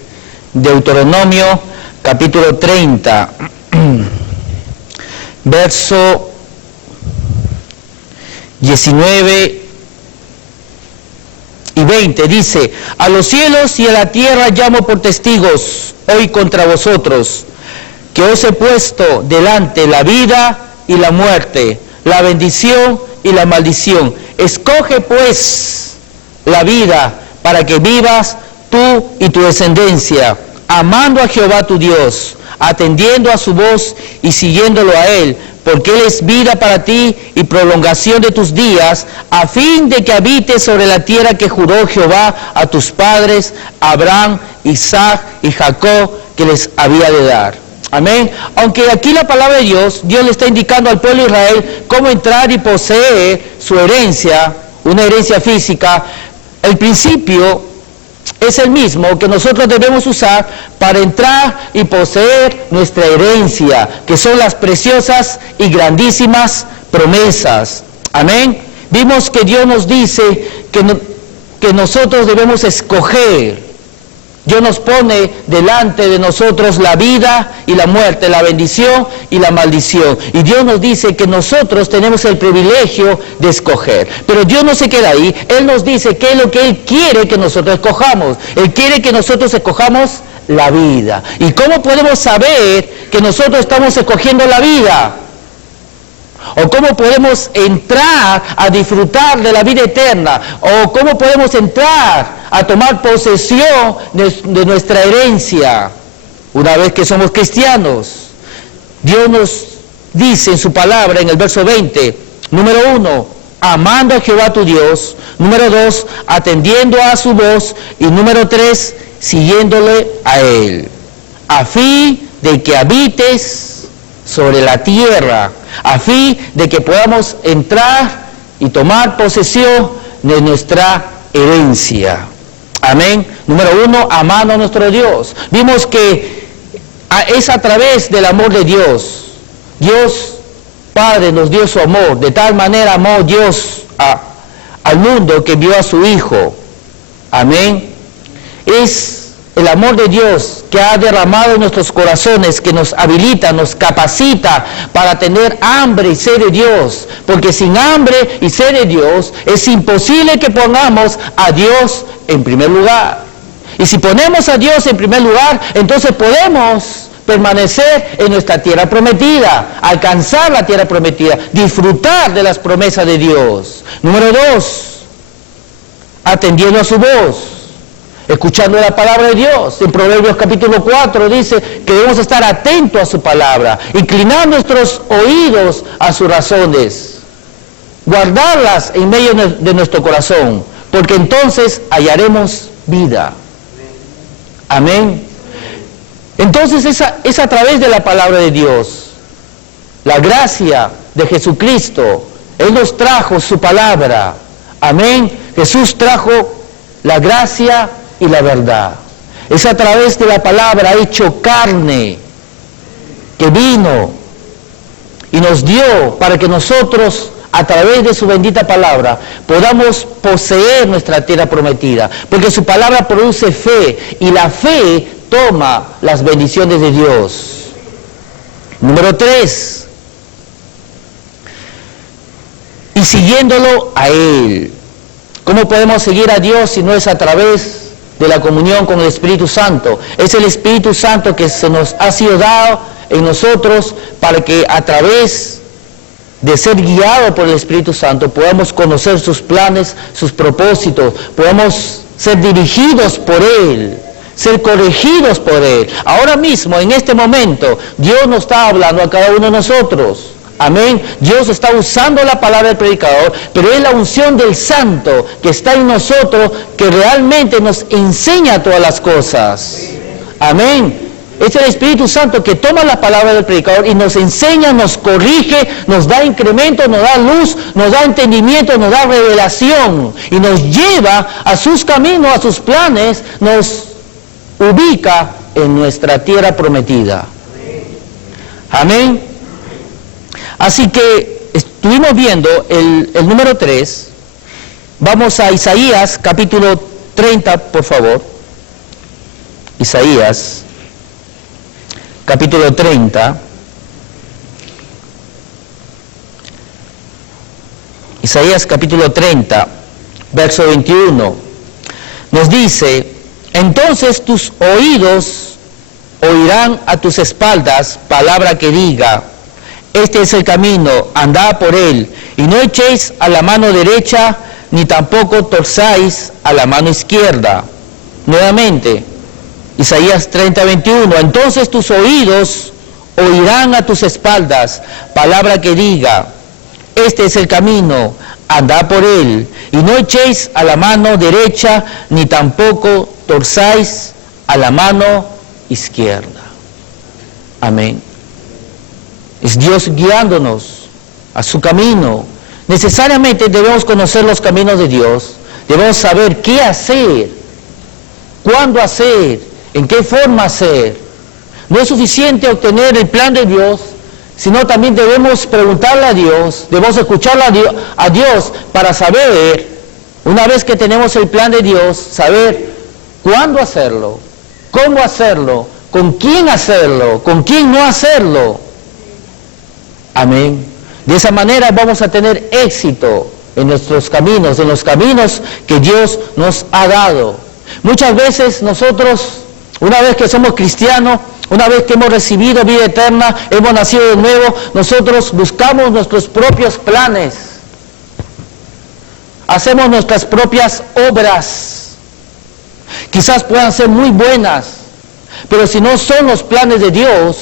Deuteronomio capítulo 30, verso 19 y 20, dice: a los cielos y a la tierra llamo por testigos hoy contra vosotros, que os he puesto delante la vida y la muerte, la bendición y la maldición. Escoge pues la vida para que vivas tú y tu descendencia, amando a Jehová tu Dios, atendiendo a su voz y siguiéndolo a Él, porque Él es vida para ti y prolongación de tus días, a fin de que habites sobre la tierra que juró Jehová a tus padres, Abraham, Isaac y Jacob, que les había de dar. Amén. Aunque aquí la palabra de Dios le está indicando al pueblo de Israel cómo entrar y poseer su herencia, una herencia física, el principio es el mismo que nosotros debemos usar para entrar y poseer nuestra herencia, que son las preciosas y grandísimas promesas. Amén. Vimos que Dios nos dice que nosotros debemos escoger. Dios nos pone delante de nosotros la vida y la muerte, la bendición y la maldición. Y Dios nos dice que nosotros tenemos el privilegio de escoger. Pero Dios no se queda ahí. Él nos dice qué es lo que Él quiere que nosotros escojamos. Él quiere que nosotros escojamos la vida. ¿Y cómo podemos saber que nosotros estamos escogiendo la vida? ¿O cómo podemos entrar a disfrutar de la vida eterna? ¿O cómo podemos entrar a tomar posesión de nuestra herencia una vez que somos cristianos? Dios nos dice en su palabra en el verso 20, número 1, amando a Jehová tu Dios; número 2, atendiendo a su voz; y número 3, siguiéndole a Él, a fin de que habites sobre la tierra, a fin de que podamos entrar y tomar posesión de nuestra herencia. Amén. Número 1, amando a nuestro Dios. Vimos que es a través del amor de Dios. Dios Padre nos dio su amor. De tal manera amó Dios al mundo que envió a su Hijo. Amén. Es el amor de Dios que ha derramado en nuestros corazones, que nos habilita, nos capacita para tener hambre y sed de Dios. Porque sin hambre y sed de Dios es imposible que pongamos a Dios en primer lugar. Y si ponemos a Dios en primer lugar, entonces podemos permanecer en nuestra tierra prometida, alcanzar la tierra prometida, disfrutar de las promesas de Dios. Número 2, atendiendo a su voz, escuchando la palabra de Dios. En Proverbios capítulo 4 dice que debemos estar atentos a su palabra, inclinar nuestros oídos a sus razones, guardarlas en medio de nuestro corazón, porque entonces hallaremos vida. Amén. Entonces es a través de la palabra de Dios, la gracia de Jesucristo. Él nos trajo su palabra. Amén. Jesús trajo la gracia y la verdad. Es a través de la palabra hecho carne que vino y nos dio para que nosotros, a través de su bendita palabra, podamos poseer nuestra tierra prometida, porque su palabra produce fe y la fe toma las bendiciones de Dios. Número 3, y siguiéndolo a Él. ¿Cómo podemos seguir a Dios si no es a través de la comunión con el Espíritu Santo? Es el Espíritu Santo que se nos ha sido dado en nosotros para que a través de ser guiado por el Espíritu Santo podamos conocer sus planes, sus propósitos, podamos ser dirigidos por Él, ser corregidos por Él. Ahora mismo, en este momento, Dios nos está hablando a cada uno de nosotros. Amén. Dios está usando la palabra del predicador, pero es la unción del Santo que está en nosotros que realmente nos enseña todas las cosas. Amén. Es el Espíritu Santo que toma la palabra del predicador y nos enseña, nos corrige, nos da incremento, nos da luz, nos da entendimiento, nos da revelación y nos lleva a sus caminos, a sus planes, nos ubica en nuestra tierra prometida. Amén. Así que estuvimos viendo el número 3. Vamos a Isaías capítulo 30, por favor. Isaías capítulo 30. Isaías capítulo 30, verso 21, nos dice: entonces tus oídos oirán a tus espaldas palabra que diga, este es el camino, andad por él, y no echéis a la mano derecha, ni tampoco torzáis a la mano izquierda. Nuevamente, Isaías 30, 21, entonces tus oídos oirán a tus espaldas palabra que diga, este es el camino, andad por él, y no echéis a la mano derecha, ni tampoco torzáis a la mano izquierda. Amén. Es Dios guiándonos a su camino. Necesariamente debemos conocer los caminos de Dios, debemos saber qué hacer, cuándo hacer, en qué forma hacer. No es suficiente obtener el plan de Dios, sino también debemos preguntarle a Dios, debemos escucharle a Dios para saber, una vez que tenemos el plan de Dios, saber cuándo hacerlo, cómo hacerlo, con quién hacerlo, con quién no hacerlo. Amén. De esa manera vamos a tener éxito en nuestros caminos, en los caminos que Dios nos ha dado. Muchas veces nosotros, una vez que somos cristianos, una vez que hemos recibido vida eterna, hemos nacido de nuevo, nosotros buscamos nuestros propios planes. Hacemos nuestras propias obras. Quizás puedan ser muy buenas, pero si no son los planes de Dios,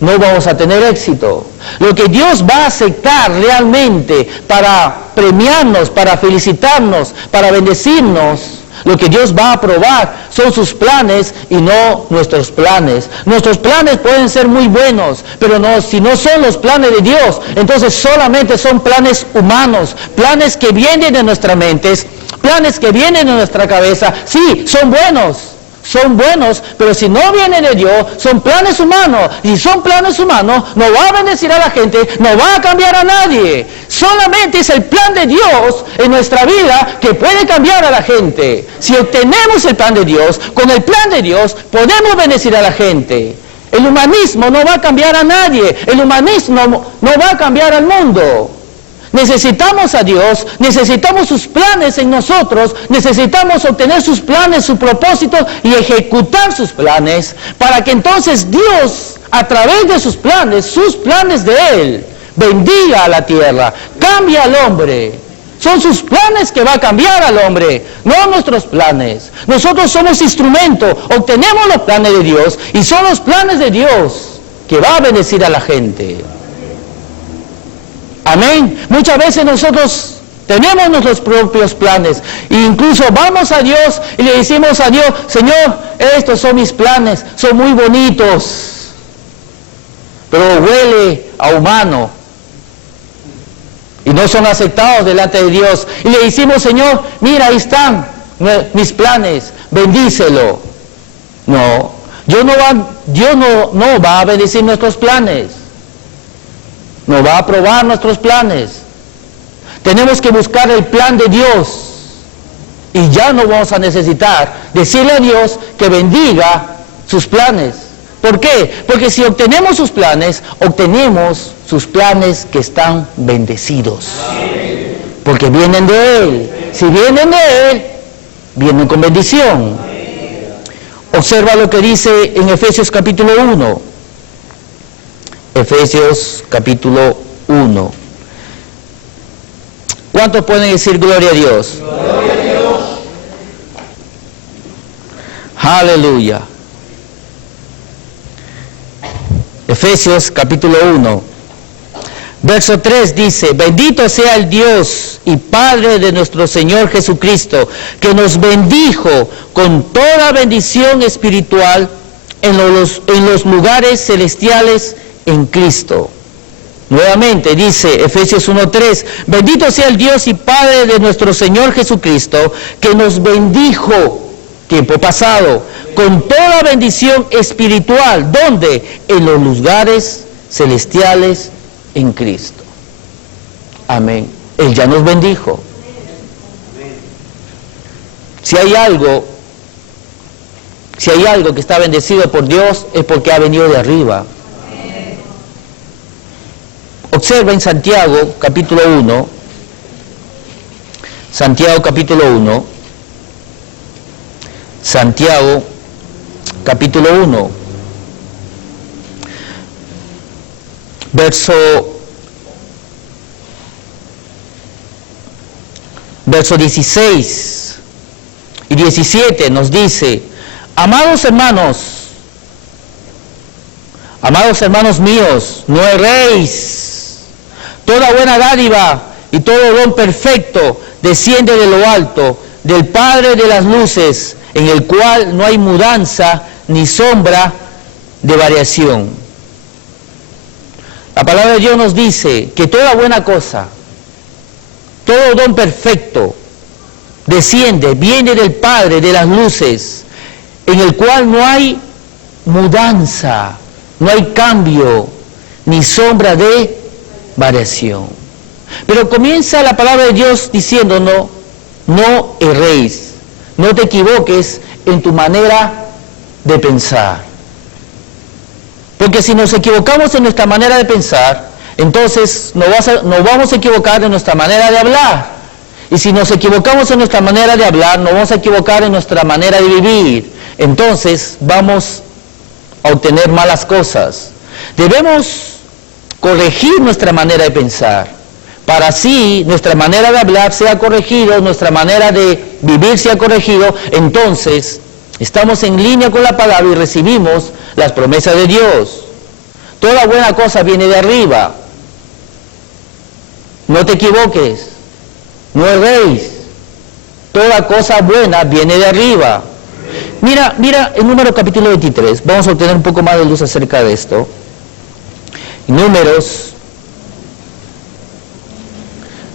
no vamos a tener éxito. Lo que Dios va a aceptar realmente para premiarnos, para felicitarnos, para bendecirnos, lo que Dios va a aprobar son sus planes y no nuestros planes. Nuestros planes pueden ser muy buenos, pero no, si no son los planes de Dios, entonces solamente son planes humanos, planes que vienen de nuestras mentes, planes que vienen de nuestra cabeza. Sí, son buenos, pero si no vienen de Dios, son planes humanos, y son planes humanos, no va a bendecir a la gente, no va a cambiar a nadie. Solamente es el plan de Dios en nuestra vida que puede cambiar a la gente. Si obtenemos el plan de Dios, con el plan de Dios podemos bendecir a la gente. El humanismo no va a cambiar a nadie, el humanismo no va a cambiar al mundo. Necesitamos a Dios, necesitamos sus planes en nosotros, necesitamos obtener sus planes, sus propósitos y ejecutar sus planes, para que entonces Dios, a través de sus planes de Él, bendiga a la tierra, cambia al hombre. Son sus planes que va a cambiar al hombre, no nuestros planes. Nosotros somos instrumento, obtenemos los planes de Dios y son los planes de Dios que va a bendecir a la gente. Amén. Muchas veces nosotros tenemos nuestros propios planes e incluso vamos a Dios y le decimos a Dios, Señor, estos son mis planes, son muy bonitos, pero huele a humano y no son aceptados delante de Dios. Y le decimos, Señor, mira, ahí están mis planes, bendícelo. No, Dios no va a bendecir nuestros planes. No va a aprobar nuestros planes. Tenemos que buscar el plan de Dios. Y ya no vamos a necesitar decirle a Dios que bendiga sus planes. ¿Por qué? Porque si obtenemos sus planes, obtenemos sus planes que están bendecidos. Porque vienen de Él. Si vienen de Él, vienen con bendición. Observa lo que dice en Efesios capítulo 1. Efesios capítulo 1. ¿Cuántos pueden decir gloria a Dios? Gloria a Dios. Aleluya. Efesios capítulo 1. Verso 3 dice, bendito sea el Dios y Padre de nuestro Señor Jesucristo, que nos bendijo con toda bendición espiritual en los lugares celestiales en Cristo. Nuevamente dice Efesios 1:3, bendito sea el Dios y Padre de nuestro Señor Jesucristo, que nos bendijo, tiempo pasado, con toda bendición espiritual. ¿Dónde? En los lugares celestiales en Cristo. Amén. Él ya nos bendijo. Si hay algo Si hay algo que está bendecido por Dios, es porque ha venido de arriba. Observa en Santiago, capítulo 1. Santiago, capítulo 1. Santiago, capítulo 1. Verso 16 y 17 nos dice: amados hermanos míos, no erréis. Toda buena dádiva y todo don perfecto desciende de lo alto, del Padre de las luces, en el cual no hay mudanza ni sombra de variación. La palabra de Dios nos dice que toda buena cosa, todo don perfecto, desciende, viene del Padre de las luces, en el cual no hay mudanza, no hay cambio, ni sombra de variación. Pero comienza la palabra de Dios diciéndonos: no erréis, no te equivoques en tu manera de pensar. Porque si nos equivocamos en nuestra manera de pensar, entonces nos vamos a equivocar en nuestra manera de hablar. Y si nos equivocamos en nuestra manera de hablar, nos vamos a equivocar en nuestra manera de vivir. Entonces vamos a obtener malas cosas. Debemos corregir nuestra manera de pensar, para así nuestra manera de hablar sea corregido, nuestra manera de vivir sea corregido. Entonces estamos en línea con la palabra y recibimos las promesas de Dios. Toda buena cosa viene de arriba. No te equivoques, no erréis. Toda cosa buena viene de arriba. Mira en Números capítulo 23, vamos a obtener un poco más de luz acerca de esto. Números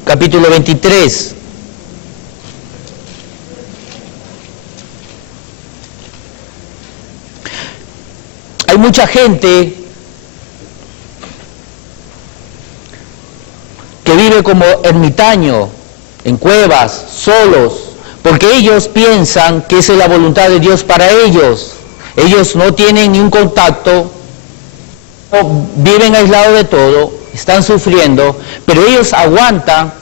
capítulo 23. Hay mucha gente que vive como ermitaño, en cuevas, solos, porque ellos piensan que esa es la voluntad de Dios para ellos. Ellos no tienen ni un contacto, viven aislados de todo, están sufriendo, pero ellos aguantan,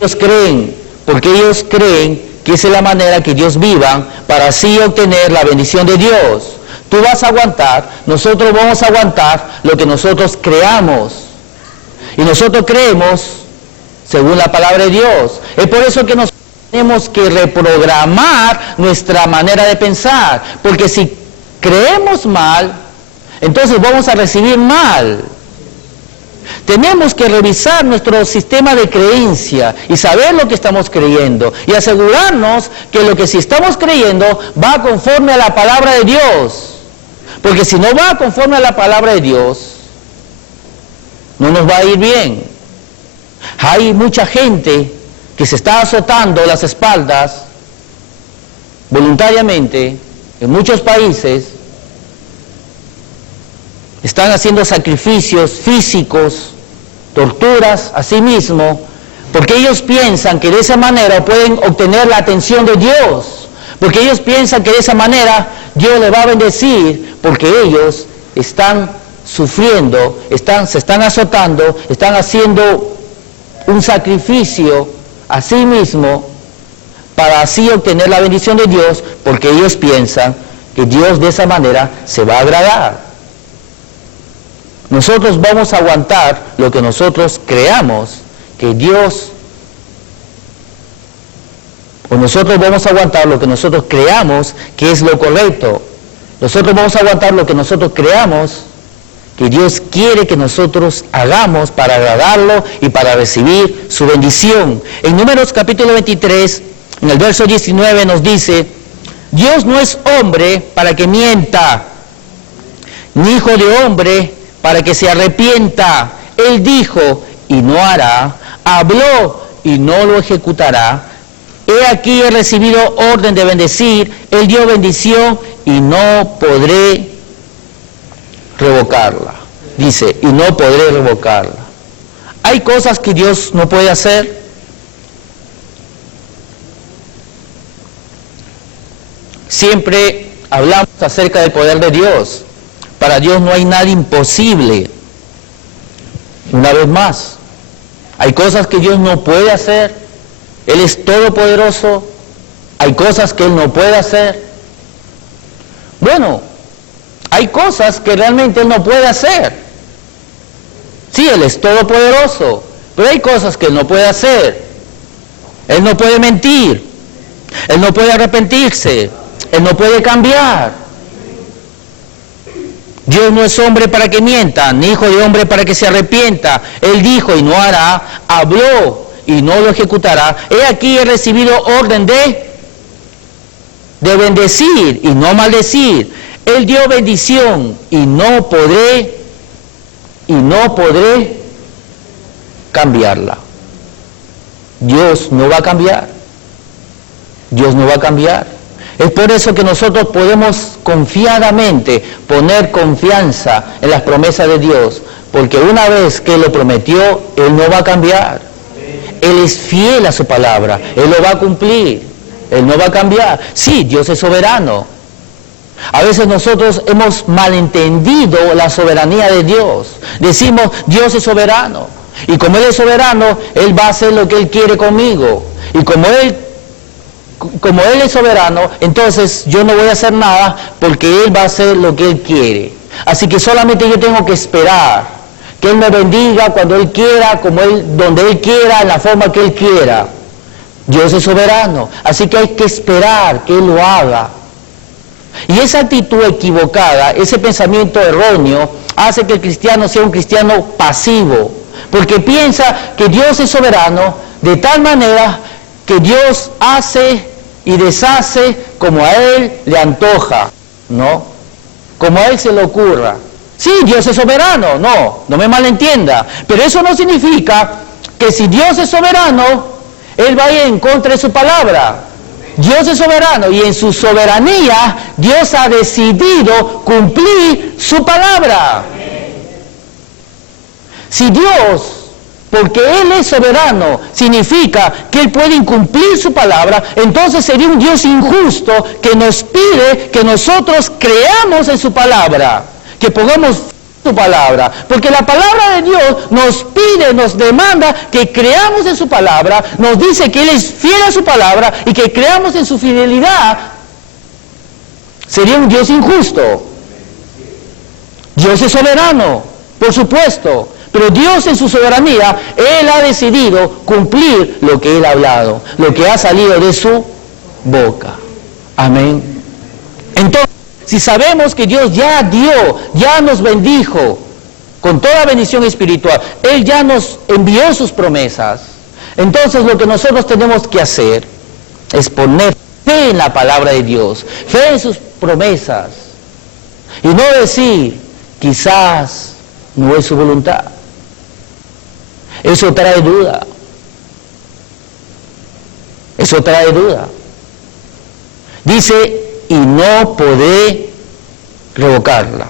ellos creen, porque ellos creen que esa es la manera que Dios viva, para así obtener la bendición de Dios. Tú vas a aguantar, nosotros vamos a aguantar lo que nosotros creamos. Y nosotros creemos según la palabra de Dios. Es por eso que nosotros tenemos que reprogramar nuestra manera de pensar. Porque si creemos mal, entonces vamos a recibir mal. Tenemos que revisar nuestro sistema de creencia y saber lo que estamos creyendo. Y asegurarnos que lo que sí estamos creyendo va conforme a la palabra de Dios. Porque si no va conforme a la palabra de Dios, no nos va a ir bien. Hay mucha gente que se está azotando las espaldas voluntariamente en muchos países. Están haciendo sacrificios físicos, torturas a sí mismos, porque ellos piensan que de esa manera pueden obtener la atención de Dios. Porque ellos piensan que de esa manera Dios les va a bendecir, porque ellos están sufriendo, se están azotando, están haciendo un sacrificio a sí mismo para así obtener la bendición de Dios, porque ellos piensan que Dios de esa manera se va a agradar. Nosotros vamos a aguantar lo que nosotros creamos que Dios, o nosotros vamos a aguantar lo que nosotros creamos que es lo correcto. Nosotros vamos a aguantar lo que nosotros creamos que Dios quiere que nosotros hagamos para agradarlo y para recibir su bendición. En Números capítulo 23, en el verso 19 nos dice: Dios no es hombre para que mienta, ni hijo de hombre para que se arrepienta. Él dijo y no hará, habló y no lo ejecutará. He aquí he recibido orden de bendecir, Él dio bendición y no podré revocarla. Dice, y no podré revocarla. ¿Hay cosas que Dios no puede hacer? Siempre hablamos acerca del poder de Dios. Para Dios no hay nada imposible. Una vez más, hay cosas que Dios no puede hacer. Él es todopoderoso. Hay cosas que Él no puede hacer. Bueno, hay cosas que realmente Él no puede hacer. Sí, Él es todopoderoso, pero hay cosas que Él no puede hacer. Él no puede mentir. Él no puede arrepentirse. Él no puede cambiar. Dios no es hombre para que mienta, ni hijo de hombre para que se arrepienta. Él dijo y no hará, habló y no lo ejecutará. He aquí he recibido orden de bendecir y no maldecir. Él dio bendición y no podré cambiarla. Dios no va a cambiar. Dios no va a cambiar. Es por eso que nosotros podemos confiadamente poner confianza en las promesas de Dios, porque una vez que Él lo prometió, Él no va a cambiar. Él es fiel a su palabra, Él lo va a cumplir, Él no va a cambiar. Sí, Dios es soberano. A veces nosotros hemos malentendido la soberanía de Dios. Decimos, Dios es soberano, y como Él es soberano, Él va a hacer lo que Él quiere conmigo. Y como Él es soberano, entonces yo no voy a hacer nada porque Él va a hacer lo que Él quiere. Así que solamente yo tengo que esperar que Él me bendiga cuando Él quiera, donde Él quiera, en la forma que Él quiera. Dios es soberano, así que hay que esperar que Él lo haga. Y esa actitud equivocada, ese pensamiento erróneo, hace que el cristiano sea un cristiano pasivo, porque piensa que Dios es soberano de tal manera que Dios hace y deshace como a Él le antoja, ¿no? Como a Él se le ocurra. Sí, Dios es soberano, no me malentienda, pero eso no significa que si Dios es soberano, Él va a ir en contra de su palabra. Dios es soberano y en su soberanía Dios ha decidido cumplir su palabra. Si Dios, porque Él es soberano, significa que Él puede incumplir su palabra, entonces sería un Dios injusto que nos pide que nosotros creamos en su palabra, que pongamos su palabra, porque la palabra de Dios nos pide, nos demanda que creamos en su palabra, nos dice que Él es fiel a su palabra y que creamos en su fidelidad. Sería un Dios injusto. Dios es soberano, por supuesto, pero Dios en su soberanía, Él ha decidido cumplir lo que Él ha hablado, lo que ha salido de su boca. Amén. Entonces, si sabemos que Dios ya nos bendijo con toda bendición espiritual, Él ya nos envió sus promesas, entonces lo que nosotros tenemos que hacer es poner fe en la palabra de Dios, fe en sus promesas, y no decir, quizás no es su voluntad. Eso trae duda. Eso trae duda. Dice, y no podré revocarla.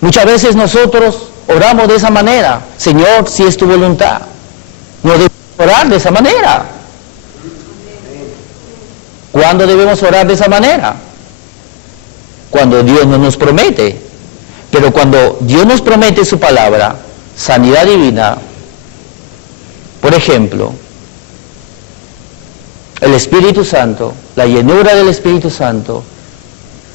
Muchas veces nosotros oramos de esa manera. Señor, si es tu voluntad. No debemos orar de esa manera. ¿Cuándo debemos orar de esa manera? Cuando Dios no nos promete. Pero cuando Dios nos promete su palabra, sanidad divina, por ejemplo, el Espíritu Santo, la llenura del Espíritu Santo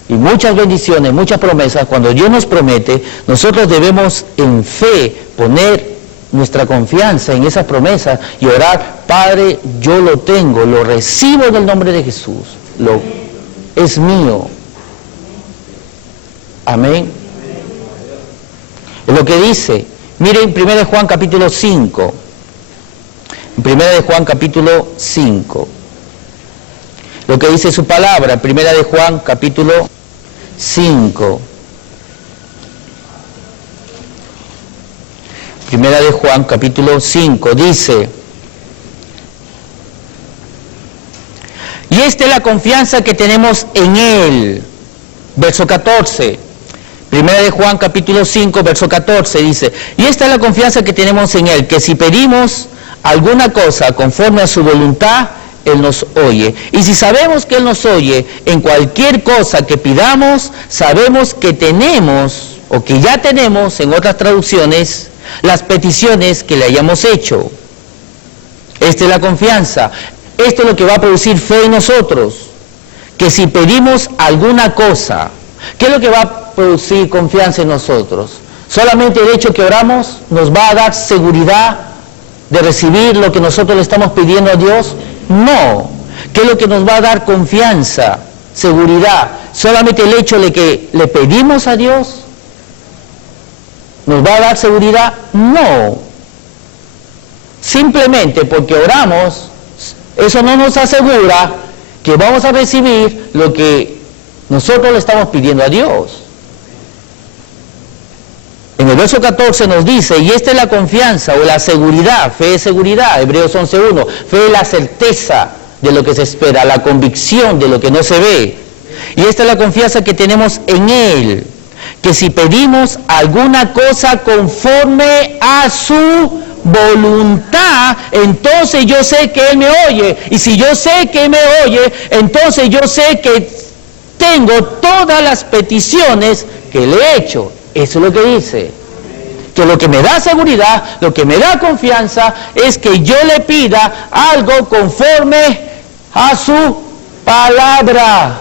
y muchas bendiciones, muchas promesas, cuando Dios nos promete, nosotros debemos en fe poner nuestra confianza en esas promesas y orar, Padre, yo lo tengo, lo recibo en el nombre de Jesús, es mío. Amén. Es lo que dice. Miren 1 Juan capítulo 5. En 1 Juan capítulo 5. Lo que dice su palabra, 1 Juan capítulo 5. 1 Juan capítulo 5 dice, y esta es la confianza que tenemos en Él. Verso 14. 1 Juan capítulo 5, verso 14 dice, y esta es la confianza que tenemos en Él, que si pedimos alguna cosa conforme a su voluntad, Él nos oye. Y si sabemos que Él nos oye en cualquier cosa que pidamos, sabemos que tenemos, o que ya tenemos, en otras traducciones, las peticiones que le hayamos hecho. Esta es la confianza. Esto es lo que va a producir fe en nosotros. Que si pedimos alguna cosa, ¿qué es lo que va a producir confianza en nosotros? ¿Solamente el hecho que oramos nos va a dar seguridad de recibir lo que nosotros le estamos pidiendo a Dios? No. ¿Qué es lo que nos va a dar confianza, seguridad? ¿Solamente el hecho de que le pedimos a Dios nos va a dar seguridad? No. Simplemente porque oramos, eso no nos asegura que vamos a recibir lo que nosotros le estamos pidiendo a Dios. En el verso 14 nos dice, y esta es la confianza o la seguridad, fe es seguridad, Hebreos 11:1, fe es la certeza de lo que se espera, la convicción de lo que no se ve. Y esta es la confianza que tenemos en Él, que si pedimos alguna cosa conforme a su voluntad, entonces yo sé que Él me oye. Y si yo sé que Él me oye, entonces yo sé que tengo todas las peticiones que le he hecho. Eso es lo que dice. Que lo que me da seguridad, lo que me da confianza, es que yo le pida algo conforme a su palabra.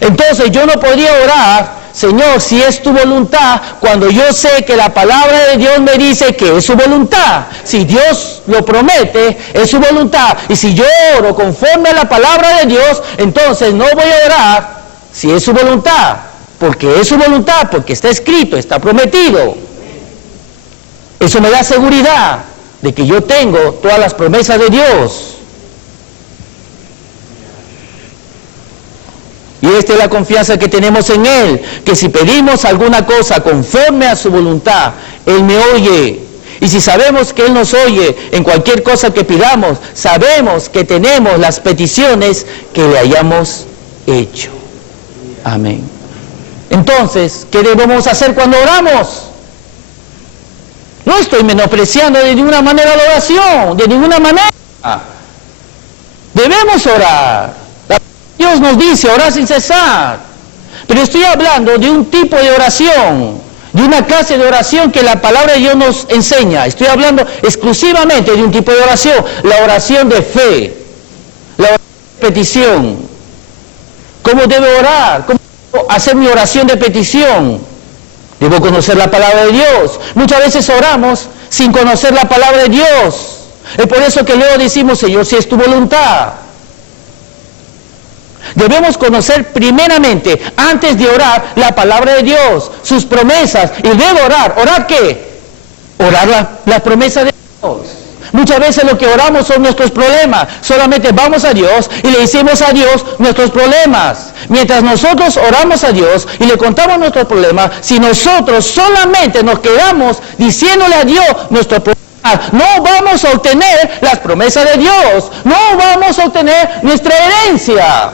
Entonces yo no podría orar, Señor, si es tu voluntad, cuando yo sé que la palabra de Dios me dice que es su voluntad. Si Dios lo promete, es su voluntad. Y si yo oro conforme a la palabra de Dios, entonces no voy a orar si es su voluntad. Porque es su voluntad, porque está escrito, está prometido. Eso me da seguridad de que yo tengo todas las promesas de Dios. Y esta es la confianza que tenemos en Él, que si pedimos alguna cosa conforme a su voluntad, Él me oye. Y si sabemos que Él nos oye en cualquier cosa que pidamos, sabemos que tenemos las peticiones que le hayamos hecho. Amén. Entonces, ¿qué debemos hacer cuando oramos? No estoy menospreciando de ninguna manera la oración, de ninguna manera. Debemos orar. Dios nos dice orar sin cesar. Pero estoy hablando de un tipo de oración, de una clase de oración que la palabra de Dios nos enseña. Estoy hablando exclusivamente de un tipo de oración, la oración de fe, la oración de petición. ¿Cómo debo orar? ¿Cómo hacer mi oración de petición? Debo conocer la palabra de Dios. Muchas veces oramos sin conocer la palabra de Dios. Es por eso que luego decimos, Señor, si es tu voluntad. Debemos conocer primeramente, antes de orar, la palabra de Dios, sus promesas. Y debo orar. ¿Orar qué? Orar la promesa de Dios. Muchas veces lo que oramos son nuestros problemas. Solamente vamos a Dios y le decimos a Dios nuestros problemas. Mientras nosotros oramos a Dios y le contamos nuestros problemas, si nosotros solamente nos quedamos diciéndole a Dios nuestros problemas, no vamos a obtener las promesas de Dios. No vamos a obtener nuestra herencia.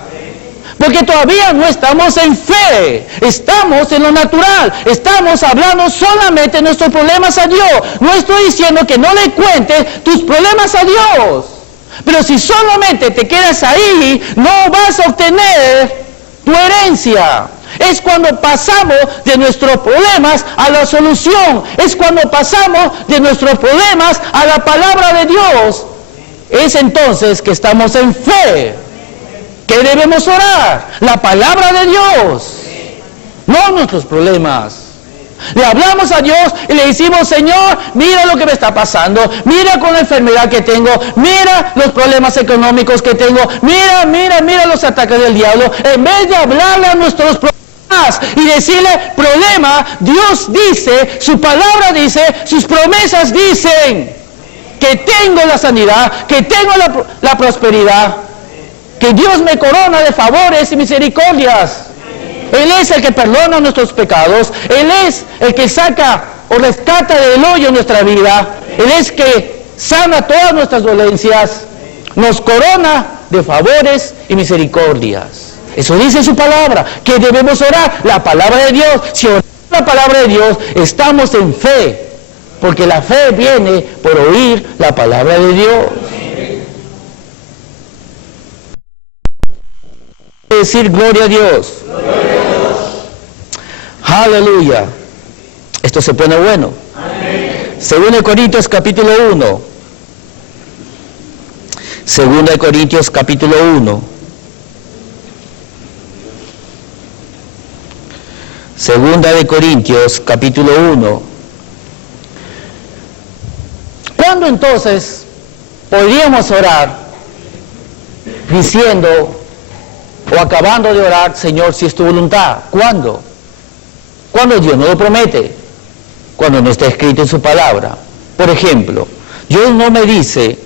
Porque todavía no estamos en fe, estamos en lo natural, estamos hablando solamente de nuestros problemas a Dios. No estoy diciendo que no le cuentes tus problemas a Dios, pero si solamente te quedas ahí, no vas a obtener tu herencia. Es cuando pasamos de nuestros problemas a la solución, es cuando pasamos de nuestros problemas a la palabra de Dios. Es entonces que estamos en fe. ¿Qué debemos orar? La palabra de Dios, no nuestros problemas. Le hablamos a Dios y le decimos, Señor, mira lo que me está pasando, mira con la enfermedad que tengo, mira los problemas económicos que tengo, mira los ataques del diablo. En vez de hablarle a nuestros problemas y decirle, problema, Dios dice, su palabra dice, sus promesas dicen que tengo la sanidad, que tengo la prosperidad, que Dios me corona de favores y misericordias. Él es el que perdona nuestros pecados. Él es el que saca o rescata del hoyo nuestra vida. Él es que sana todas nuestras dolencias. Nos corona de favores y misericordias. Eso dice su palabra. ¿Qué debemos orar? La palabra de Dios. Si oramos la palabra de Dios, estamos en fe. Porque la fe viene por oír la palabra de Dios. decir gloria a Dios? Gloria a Dios. Aleluya. Esto se pone bueno. Amén. 2 Corintios capítulo 1. 2 Corintios capítulo 1. 2 Corintios capítulo 1. ¿Cuándo entonces podríamos orar diciendo o acabando de orar, Señor, si es tu voluntad? ¿Cuándo? Cuando Dios no lo promete, cuando no está escrito en su palabra. Por ejemplo, Dios no me dice,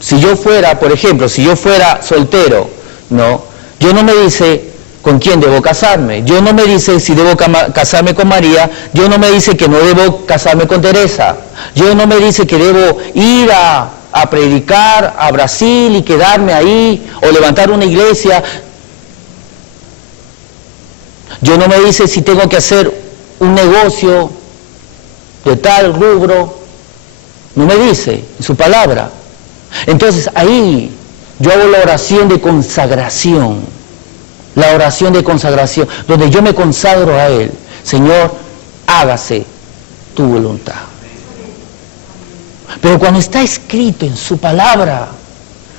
si yo fuera, por ejemplo, si yo fuera soltero, no, Dios no me dice con quién debo casarme, Dios no me dice si debo casarme con María, Dios no me dice que no debo casarme con Teresa, Dios no me dice que debo ir a predicar a Brasil y quedarme ahí, o levantar una iglesia. Dios no me dice si tengo que hacer un negocio de tal rubro, no me dice en su palabra. Entonces ahí yo hago la oración de consagración, donde yo me consagro a Él. Señor, hágase tu voluntad. Pero cuando está escrito en su palabra,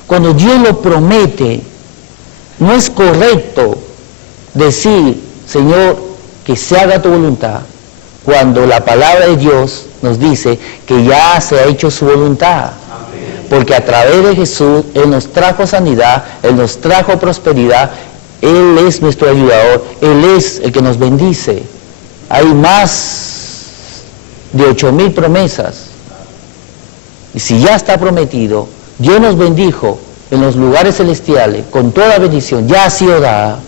cuando Dios lo promete, no es correcto decir, Señor, que se haga tu voluntad, cuando la palabra de Dios nos dice que ya se ha hecho su voluntad. Porque a través de Jesús, Él nos trajo sanidad, Él nos trajo prosperidad, Él es nuestro ayudador, Él es el que nos bendice. Hay más de 8,000 promesas. Y si ya está prometido, Dios nos bendijo en los lugares celestiales con toda bendición, ya ha sido dada.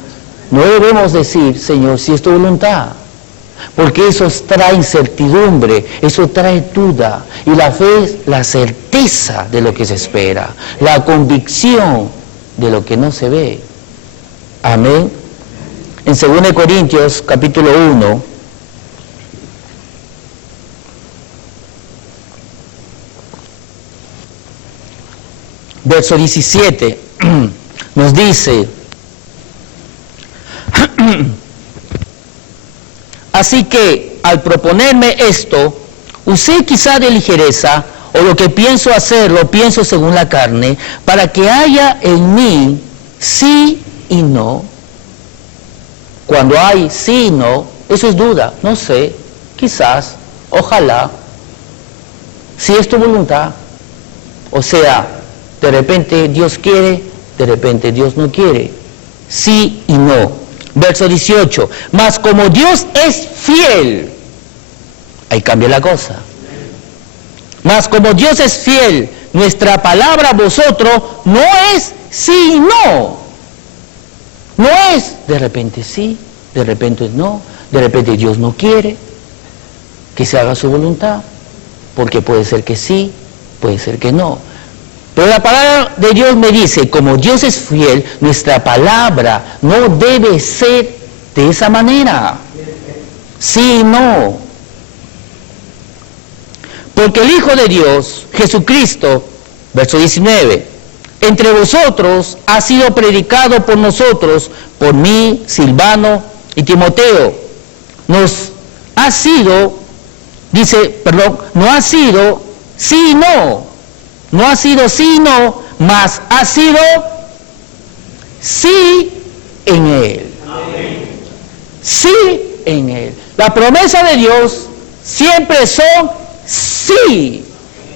No debemos decir, Señor, si es tu voluntad, porque eso trae incertidumbre, eso trae duda, y la fe es la certeza de lo que se espera, la convicción de lo que no se ve. Amén. En 2 Corintios capítulo 1, verso 17, nos dice, así que al proponerme esto, usé quizá de ligereza, o lo que pienso hacer, lo pienso según la carne, para que haya en mí sí y no. Cuando hay sí y no, eso es duda, no sé, quizás, ojalá, si es tu voluntad. O sea, de repente Dios quiere, de repente Dios no quiere. Sí y no. Verso 18. Mas como Dios es fiel, ahí cambia la cosa. Mas como Dios es fiel, nuestra palabra a vosotros no es sí y no. No es de repente sí, de repente no, de repente Dios no quiere que se haga su voluntad, porque puede ser que sí, puede ser que no. Pero la palabra de Dios me dice, como Dios es fiel, nuestra palabra no debe ser de esa manera. Sí y no. Porque el Hijo de Dios, Jesucristo, verso 19, entre vosotros ha sido predicado por nosotros, por mí, Silvano y Timoteo. Nos ha sido, no ha sido sí y no. No ha sido sí y no, mas ha sido sí en Él. Amén. Sí en Él. La promesa de Dios siempre son sí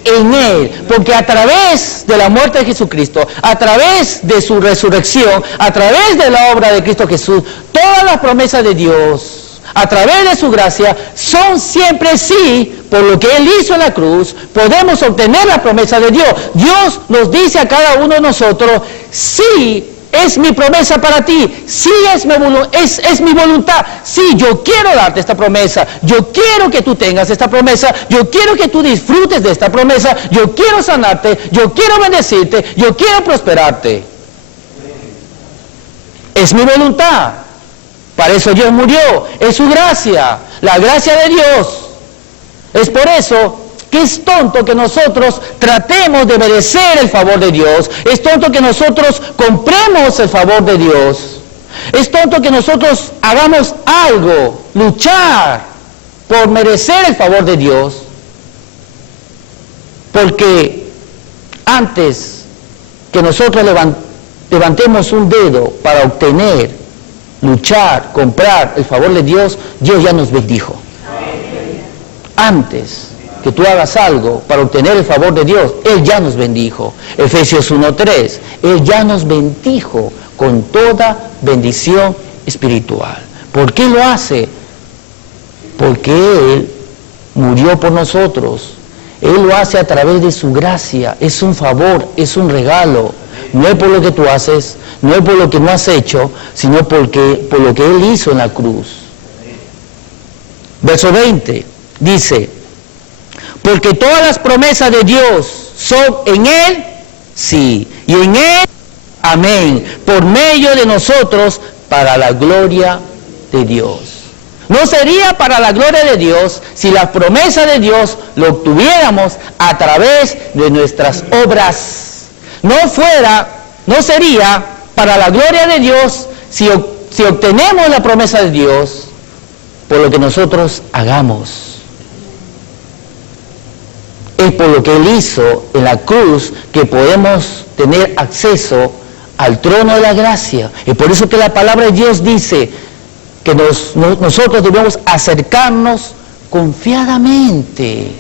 en Él, porque a través de la muerte de Jesucristo, a través de su resurrección, a través de la obra de Cristo Jesús, todas las promesas de Dios, a través de su gracia, son siempre sí. Por lo que Él hizo en la cruz, podemos obtener la promesa de Dios. Dios nos dice a cada uno de nosotros, sí es mi promesa para ti, sí es mi voluntad, sí, yo quiero darte esta promesa, yo quiero que tú tengas esta promesa, yo quiero que tú disfrutes de esta promesa, yo quiero sanarte, yo quiero bendecirte, yo quiero prosperarte. Es mi voluntad, para eso Dios murió, es su gracia, la gracia de Dios. Es por eso que es tonto que nosotros tratemos de merecer el favor de Dios. Es tonto que nosotros compremos el favor de Dios. Es tonto que nosotros hagamos algo, luchar por merecer el favor de Dios. Porque antes que nosotros levantemos un dedo para obtener, luchar, comprar el favor de Dios, Dios ya nos bendijo. Antes que tú hagas algo para obtener el favor de Dios, Él ya nos bendijo. Efesios 1:3, Él ya nos bendijo con toda bendición espiritual. ¿Por qué lo hace? Porque Él murió por nosotros. Él lo hace a través de su gracia. Es un favor, es un regalo. No es por lo que tú haces, no es por lo que no has hecho, sino por lo que Él hizo en la cruz. Verso 20 dice, porque todas las promesas de Dios son en Él, sí, y en Él, amén, por medio de nosotros, para la gloria de Dios. No sería para la gloria de Dios si la promesa de Dios lo obtuviéramos a través de nuestras obras. No sería para la gloria de Dios si obtenemos la promesa de Dios por lo que nosotros hagamos. Es por lo que Él hizo en la cruz que podemos tener acceso al trono de la gracia. Y por eso que la palabra de Dios dice que nosotros debemos acercarnos confiadamente.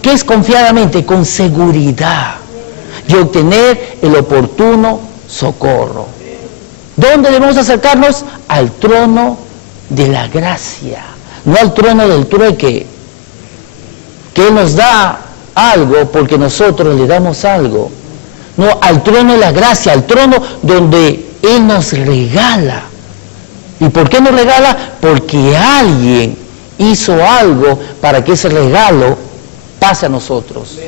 ¿Qué es confiadamente? Con seguridad. Y obtener el oportuno socorro. ¿Dónde debemos acercarnos? Al trono de la gracia, no al trono del trueque, que Él nos da algo porque nosotros le damos algo. No, al trono de la gracia, al trono donde Él nos regala. ¿Y por qué nos regala? Porque alguien hizo algo para que ese regalo pase a nosotros.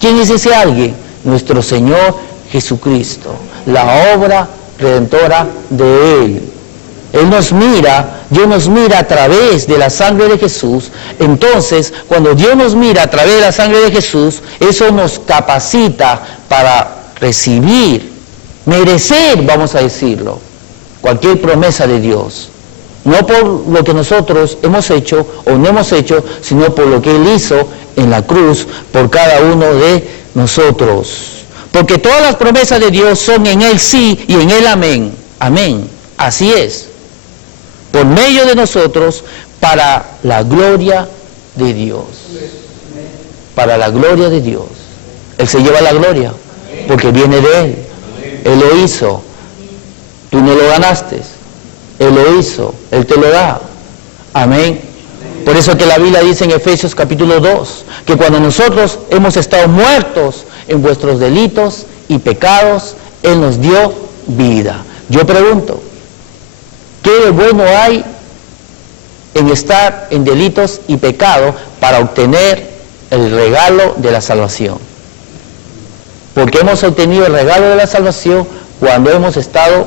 ¿Quién es ese alguien? Nuestro Señor Jesucristo, la obra redentora de Él. Él nos mira, Dios nos mira a través de la sangre de Jesús. Entonces, cuando Dios nos mira a través de la sangre de Jesús, eso nos capacita para recibir, merecer, vamos a decirlo, cualquier promesa de Dios. No por lo que nosotros hemos hecho o no hemos hecho, sino por lo que Él hizo en la cruz por cada uno de nosotros. Porque todas las promesas de Dios son en Él sí y en Él amén. Amén. Así es. Por medio de nosotros, para la gloria de Dios. Para la gloria de Dios. Él se lleva la gloria, porque viene de Él. Él lo hizo. Tú no lo ganaste. Él lo hizo. Él te lo da. Amén. Por eso que la Biblia dice en Efesios capítulo 2, que cuando nosotros hemos estado muertos en vuestros delitos y pecados, Él nos dio vida. Yo pregunto, ¿qué de bueno hay en estar en delitos y pecado para obtener el regalo de la salvación? Porque hemos obtenido el regalo de la salvación cuando hemos estado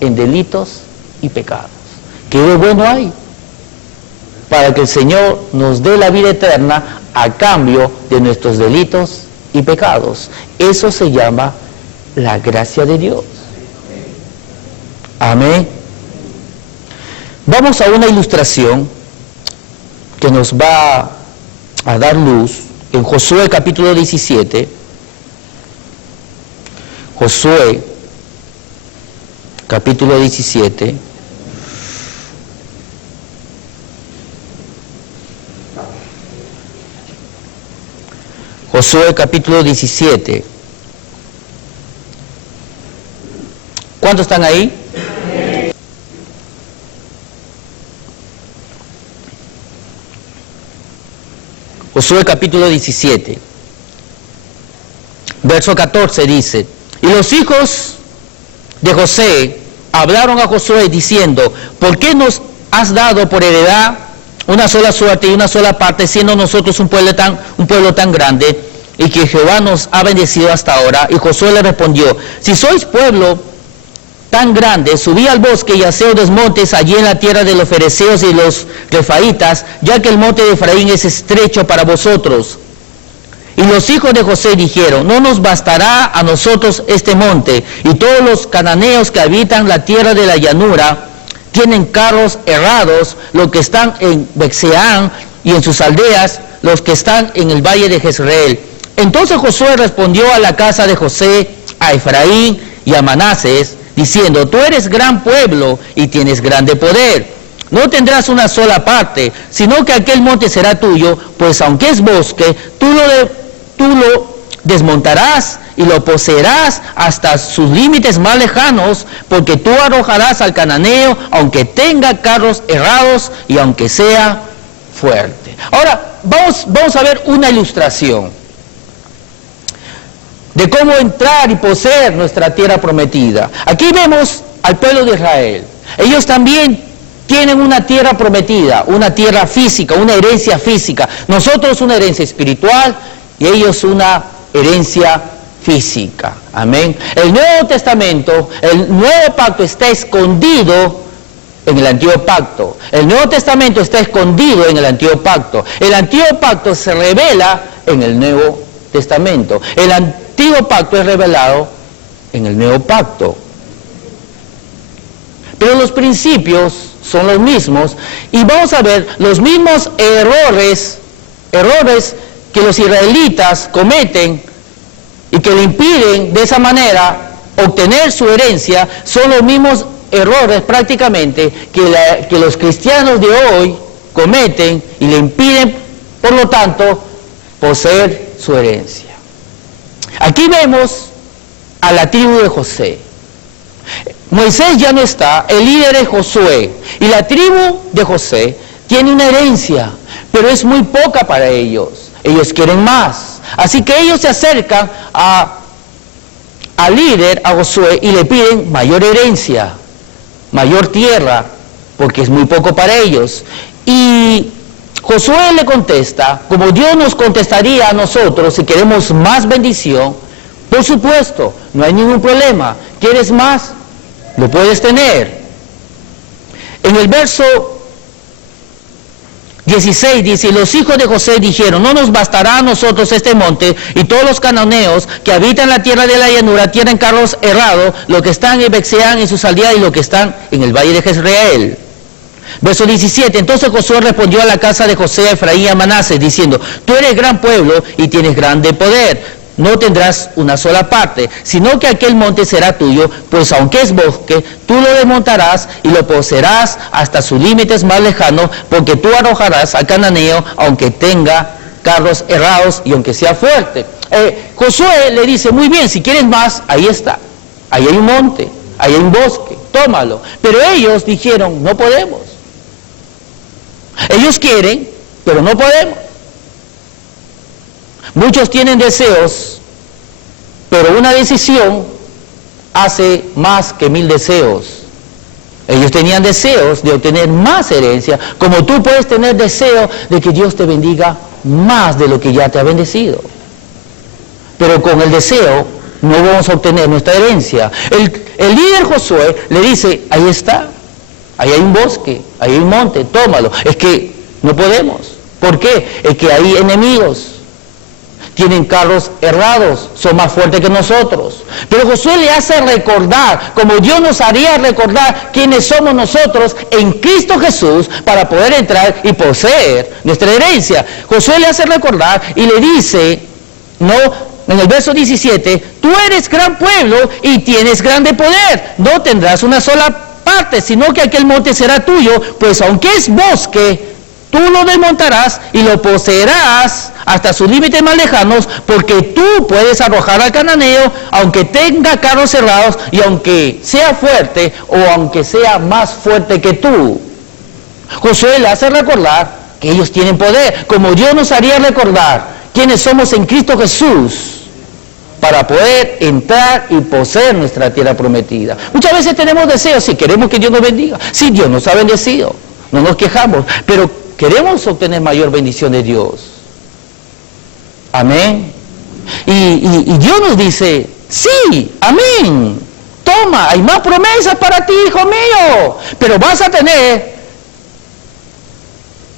en delitos y pecados. ¿Qué de bueno hay? Para que el Señor nos dé la vida eterna a cambio de nuestros delitos y pecados. Eso se llama la gracia de Dios. Amén. Vamos a una ilustración que nos va a dar luz en Josué capítulo 17. Josué capítulo 17. Josué capítulo 17. ¿Cuántos están ahí? Josué capítulo 17. Verso 14 dice, y los hijos de José hablaron a Josué diciendo, ¿por qué nos has dado por heredad una sola suerte y una sola parte, siendo nosotros un pueblo tan grande, y que Jehová nos ha bendecido hasta ahora? Y Josué le respondió, si sois pueblo tan grande, subí al bosque y haceos montes allí en la tierra de los fereceos y los refaitas, ya que el monte de Efraín es estrecho para vosotros, Y los hijos de José dijeron, no nos bastará a nosotros este monte, y todos los cananeos que habitan la tierra de la llanura tienen carros errados, los que están en Bexeán y en sus aldeas, los que están en el valle de Jezreel. Entonces Josué respondió a la casa de José, a Efraín y a Manasés, diciendo, tú eres gran pueblo y tienes grande poder. No tendrás una sola parte, sino que aquel monte será tuyo, pues aunque es bosque, tú lo desmontarás y lo poseerás hasta sus límites más lejanos, porque tú arrojarás al cananeo, aunque tenga carros errados y aunque sea fuerte. Ahora, vamos a ver una ilustración de cómo entrar y poseer nuestra tierra prometida. Aquí vemos al pueblo de Israel. Ellos también tienen una tierra prometida, una tierra física, una herencia física. Nosotros una herencia espiritual y ellos una herencia física. Amén. El Nuevo Testamento, el Nuevo Pacto está escondido en el Antiguo Pacto. El Nuevo Testamento está escondido en el Antiguo Pacto. El Antiguo Pacto se revela en el Nuevo Testamento. El Antiguo Pacto es revelado en el Nuevo Pacto. Pero los principios son los mismos y vamos a ver los mismos errores que los israelitas cometen y que le impiden de esa manera obtener su herencia, son los mismos errores prácticamente que los cristianos de hoy cometen y le impiden, por lo tanto, poseer su herencia. Aquí vemos a la tribu de José. Moisés ya no está, el líder es Josué, y la tribu de José tiene una herencia, pero es muy poca para ellos. Ellos quieren más. Así que ellos se acercan al líder, a Josué, y le piden mayor herencia, mayor tierra, porque es muy poco para ellos. Y Josué le contesta, como Dios nos contestaría a nosotros si queremos más bendición, por supuesto, no hay ningún problema. ¿Quieres más? Lo puedes tener. En el verso 16 dice, y los hijos de José dijeron, no nos bastará a nosotros este monte, y todos los cananeos que habitan la tierra de la llanura tienen carros errados, los que están en Bexeán y sus aldeas, y los que están en el valle de Jezreel. Verso 17, entonces Josué respondió a la casa de José, a Efraín y a Manasés, diciendo, tú eres gran pueblo y tienes grande poder. No tendrás una sola parte, sino que aquel monte será tuyo, pues aunque es bosque, tú lo desmontarás y lo poseerás hasta sus límites más lejanos, porque tú arrojarás al cananeo, aunque tenga carros errados y aunque sea fuerte. Josué le dice, muy bien, si quieres más, ahí está, ahí hay un monte, ahí hay un bosque, tómalo. Pero ellos dijeron, no podemos. Ellos quieren, pero no podemos. Muchos tienen deseos, pero una decisión hace más que 1000 deseos. Ellos tenían deseos de obtener más herencia, como tú puedes tener deseo de que Dios te bendiga más de lo que ya te ha bendecido. Pero con el deseo no vamos a obtener nuestra herencia. El líder Josué le dice, ahí está, ahí hay un bosque, ahí hay un monte, tómalo. Es que no podemos. ¿Por qué? Es que hay enemigos. Tienen carros errados, son más fuertes que nosotros. Pero Josué le hace recordar, como Dios nos haría recordar quiénes somos nosotros en Cristo Jesús para poder entrar y poseer nuestra herencia. Josué le hace recordar y le dice, no, en el verso 17, tú eres gran pueblo y tienes grande poder. No tendrás una sola parte, sino que aquel monte será tuyo, pues aunque es bosque, tú lo desmontarás y lo poseerás hasta sus límites más lejanos, porque tú puedes arrojar al cananeo, aunque tenga carros cerrados y aunque sea fuerte o aunque sea más fuerte que tú. Josué le hace recordar que ellos tienen poder, como Dios nos haría recordar quiénes somos en Cristo Jesús para poder entrar y poseer nuestra tierra prometida. Muchas veces tenemos deseos, sí, queremos que Dios nos bendiga, sí, Dios nos ha bendecido, no nos quejamos, pero queremos obtener mayor bendición de Dios. Amén. Y Dios nos dice, sí, amén. Toma, hay más promesas para ti, hijo mío. Pero vas a tener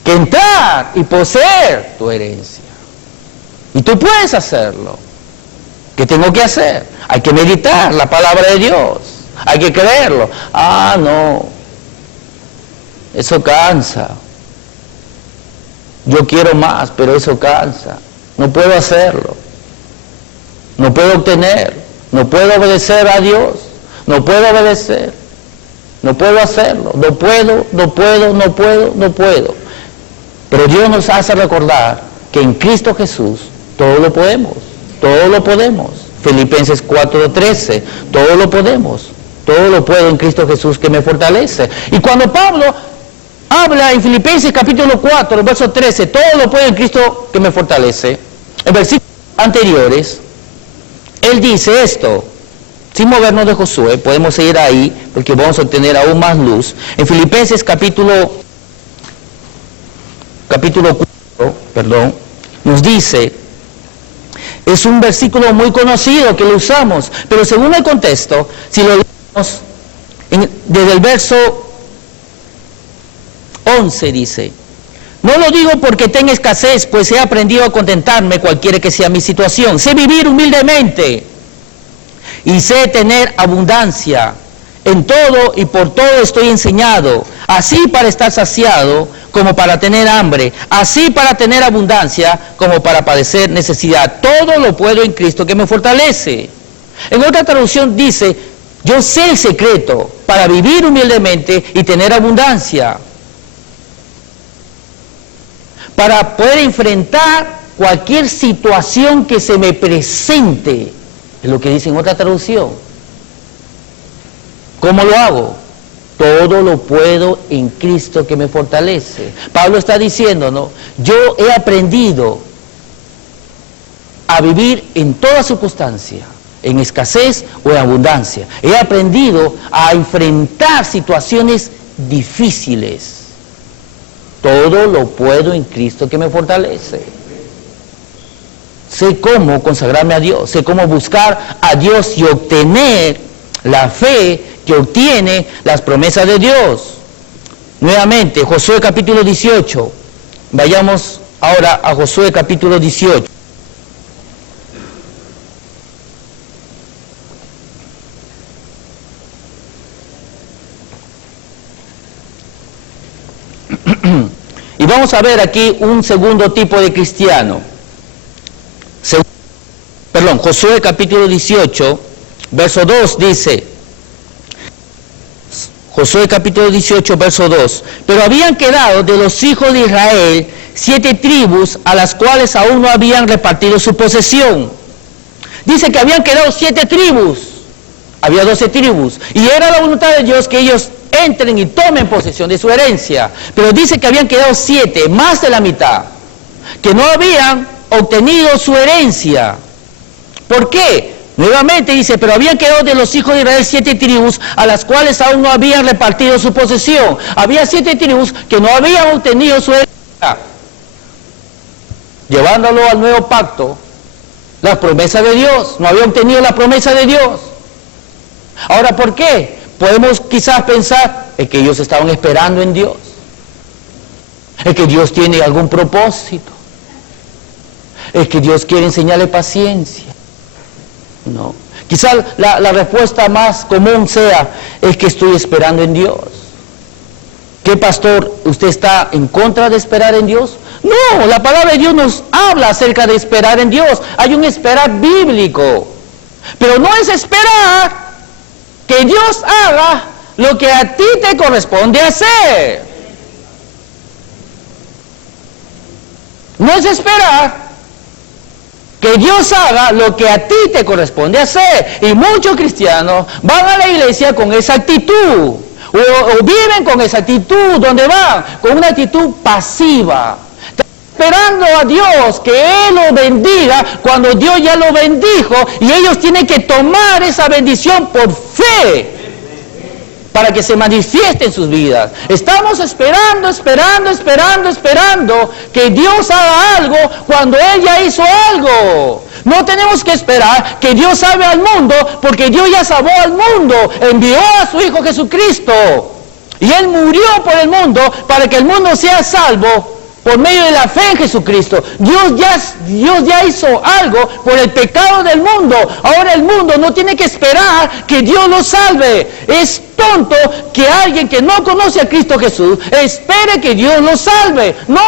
que entrar y poseer tu herencia. Y tú puedes hacerlo. ¿Qué tengo que hacer? Hay que meditar la palabra de Dios. Hay que creerlo. Ah, no. Eso cansa. Yo quiero más, pero eso cansa. No puedo hacerlo. No puedo obtener. No puedo obedecer a Dios. No puedo obedecer. No puedo hacerlo. No puedo. Pero Dios nos hace recordar que en Cristo Jesús todo lo podemos. Todo lo podemos. Filipenses 4:13. Todo lo podemos. Todo lo puedo en Cristo Jesús que me fortalece. Y cuando Pablo habla en Filipenses capítulo 4, verso 13, todo lo puedo en Cristo que me fortalece, en versículos anteriores, él dice esto, sin movernos de Josué, podemos seguir ahí, porque vamos a obtener aún más luz. En Filipenses capítulo 4, nos dice, es un versículo muy conocido que lo usamos, pero según el contexto, si lo leemos desde el verso 11 dice, no lo digo porque tenga escasez, pues he aprendido a contentarme cualquiera que sea mi situación. Sé vivir humildemente y sé tener abundancia. En todo y por todo estoy enseñado, así para estar saciado como para tener hambre, así para tener abundancia como para padecer necesidad. Todo lo puedo en Cristo que me fortalece. En otra traducción dice, yo sé el secreto para vivir humildemente y tener abundancia, para poder enfrentar cualquier situación que se me presente. Es lo que dice en otra traducción. ¿Cómo lo hago? Todo lo puedo en Cristo que me fortalece. Pablo está diciendo, ¿no? Yo he aprendido a vivir en toda circunstancia, en escasez o en abundancia. He aprendido a enfrentar situaciones difíciles. Todo lo puedo en Cristo que me fortalece. Sé cómo consagrarme a Dios, sé cómo buscar a Dios y obtener la fe que obtiene las promesas de Dios. Nuevamente, Josué capítulo 18. Vayamos ahora a Josué capítulo 18. Y vamos a ver aquí un segundo tipo de cristiano. Josué capítulo 18, verso 2 dice, Josué capítulo 18, verso 2, pero habían quedado de los hijos de Israel 7 tribus a las cuales aún no habían repartido su posesión. Dice que habían quedado 7 tribus, había 12 tribus, y era la voluntad de Dios que ellos entren y tomen posesión de su herencia, pero dice que habían quedado 7, más de la mitad, que no habían obtenido su herencia. ¿Por qué? Nuevamente dice, pero habían quedado de los hijos de Israel 7 tribus a las cuales aún no habían repartido su posesión. Había 7 tribus que no habían obtenido su herencia, llevándolo al nuevo pacto, la promesa de Dios, no habían obtenido la promesa de Dios. Ahora, ¿por qué? Podemos quizás pensar, es que ellos estaban esperando en Dios, es que Dios tiene algún propósito, es que Dios quiere enseñarle paciencia. No, quizás la respuesta más común sea, es que estoy esperando en Dios. ¿Qué, pastor? ¿Usted está en contra de esperar en Dios? No, la palabra de Dios nos habla acerca de esperar en Dios. Hay un esperar bíblico, pero no es esperar que Dios haga lo que a ti te corresponde hacer. No es esperar que Dios haga lo que a ti te corresponde hacer. Y muchos cristianos van a la iglesia con esa actitud, o viven con esa actitud, donde van con una actitud pasiva, esperando a Dios que Él los bendiga cuando Dios ya lo bendijo, y ellos tienen que tomar esa bendición por fe para que se manifieste en sus vidas. Estamos esperando que Dios haga algo cuando Él ya hizo algo. No tenemos que esperar que Dios salve al mundo, porque Dios ya salvó al mundo, envió a su Hijo Jesucristo, y Él murió por el mundo para que el mundo sea salvo por medio de la fe en Jesucristo. Dios ya hizo algo por el pecado del mundo. Ahora el mundo no tiene que esperar que Dios lo salve. Es tonto que alguien que no conoce a Cristo Jesús espere que Dios lo salve. No,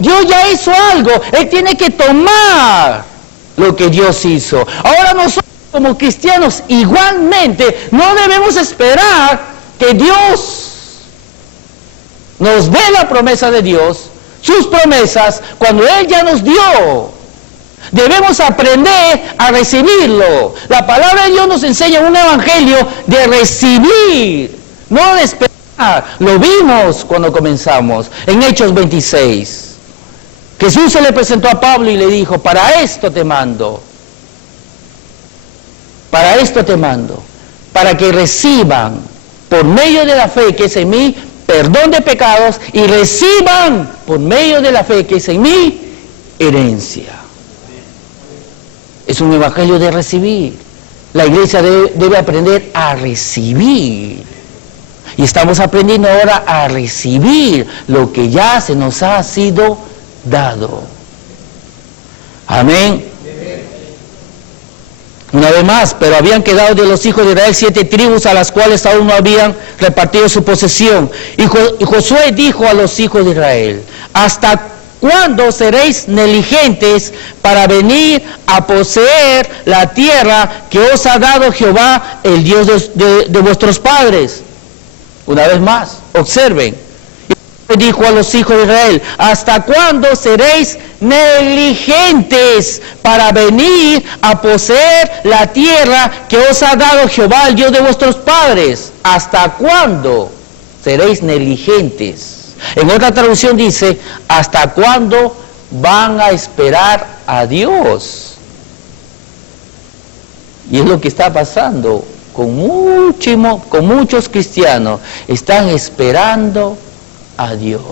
Dios ya hizo algo. Él tiene que tomar lo que Dios hizo. Ahora nosotros como cristianos igualmente no debemos esperar que Dios nos dé la promesa de Dios, sus promesas, cuando Él ya nos dio. Debemos aprender a recibirlo. La palabra de Dios nos enseña un evangelio de recibir, no de esperar. Lo vimos cuando comenzamos, en Hechos 26. Jesús se le presentó a Pablo y le dijo, para esto te mando, para que reciban, por medio de la fe que es en mí, perdón de pecados, y reciban por medio de la fe que es en mí, herencia. Es un evangelio de recibir. La iglesia debe aprender a recibir. Y estamos aprendiendo ahora a recibir lo que ya se nos ha sido dado. Amén. Una vez más, pero habían quedado de los hijos de Israel 7 tribus a las cuales aún no habían repartido su posesión. Y Josué dijo a los hijos de Israel, ¿hasta cuándo seréis negligentes para venir a poseer la tierra que os ha dado Jehová, el Dios de vuestros padres? Una vez más, observen. Dijo a los hijos de Israel, ¿hasta cuándo seréis negligentes para venir a poseer la tierra que os ha dado Jehová, el Dios de vuestros padres? ¿Hasta cuándo seréis negligentes? En otra traducción dice, ¿hasta cuándo van a esperar a Dios? Y es lo que está pasando con muchos cristianos. Están esperando a Dios.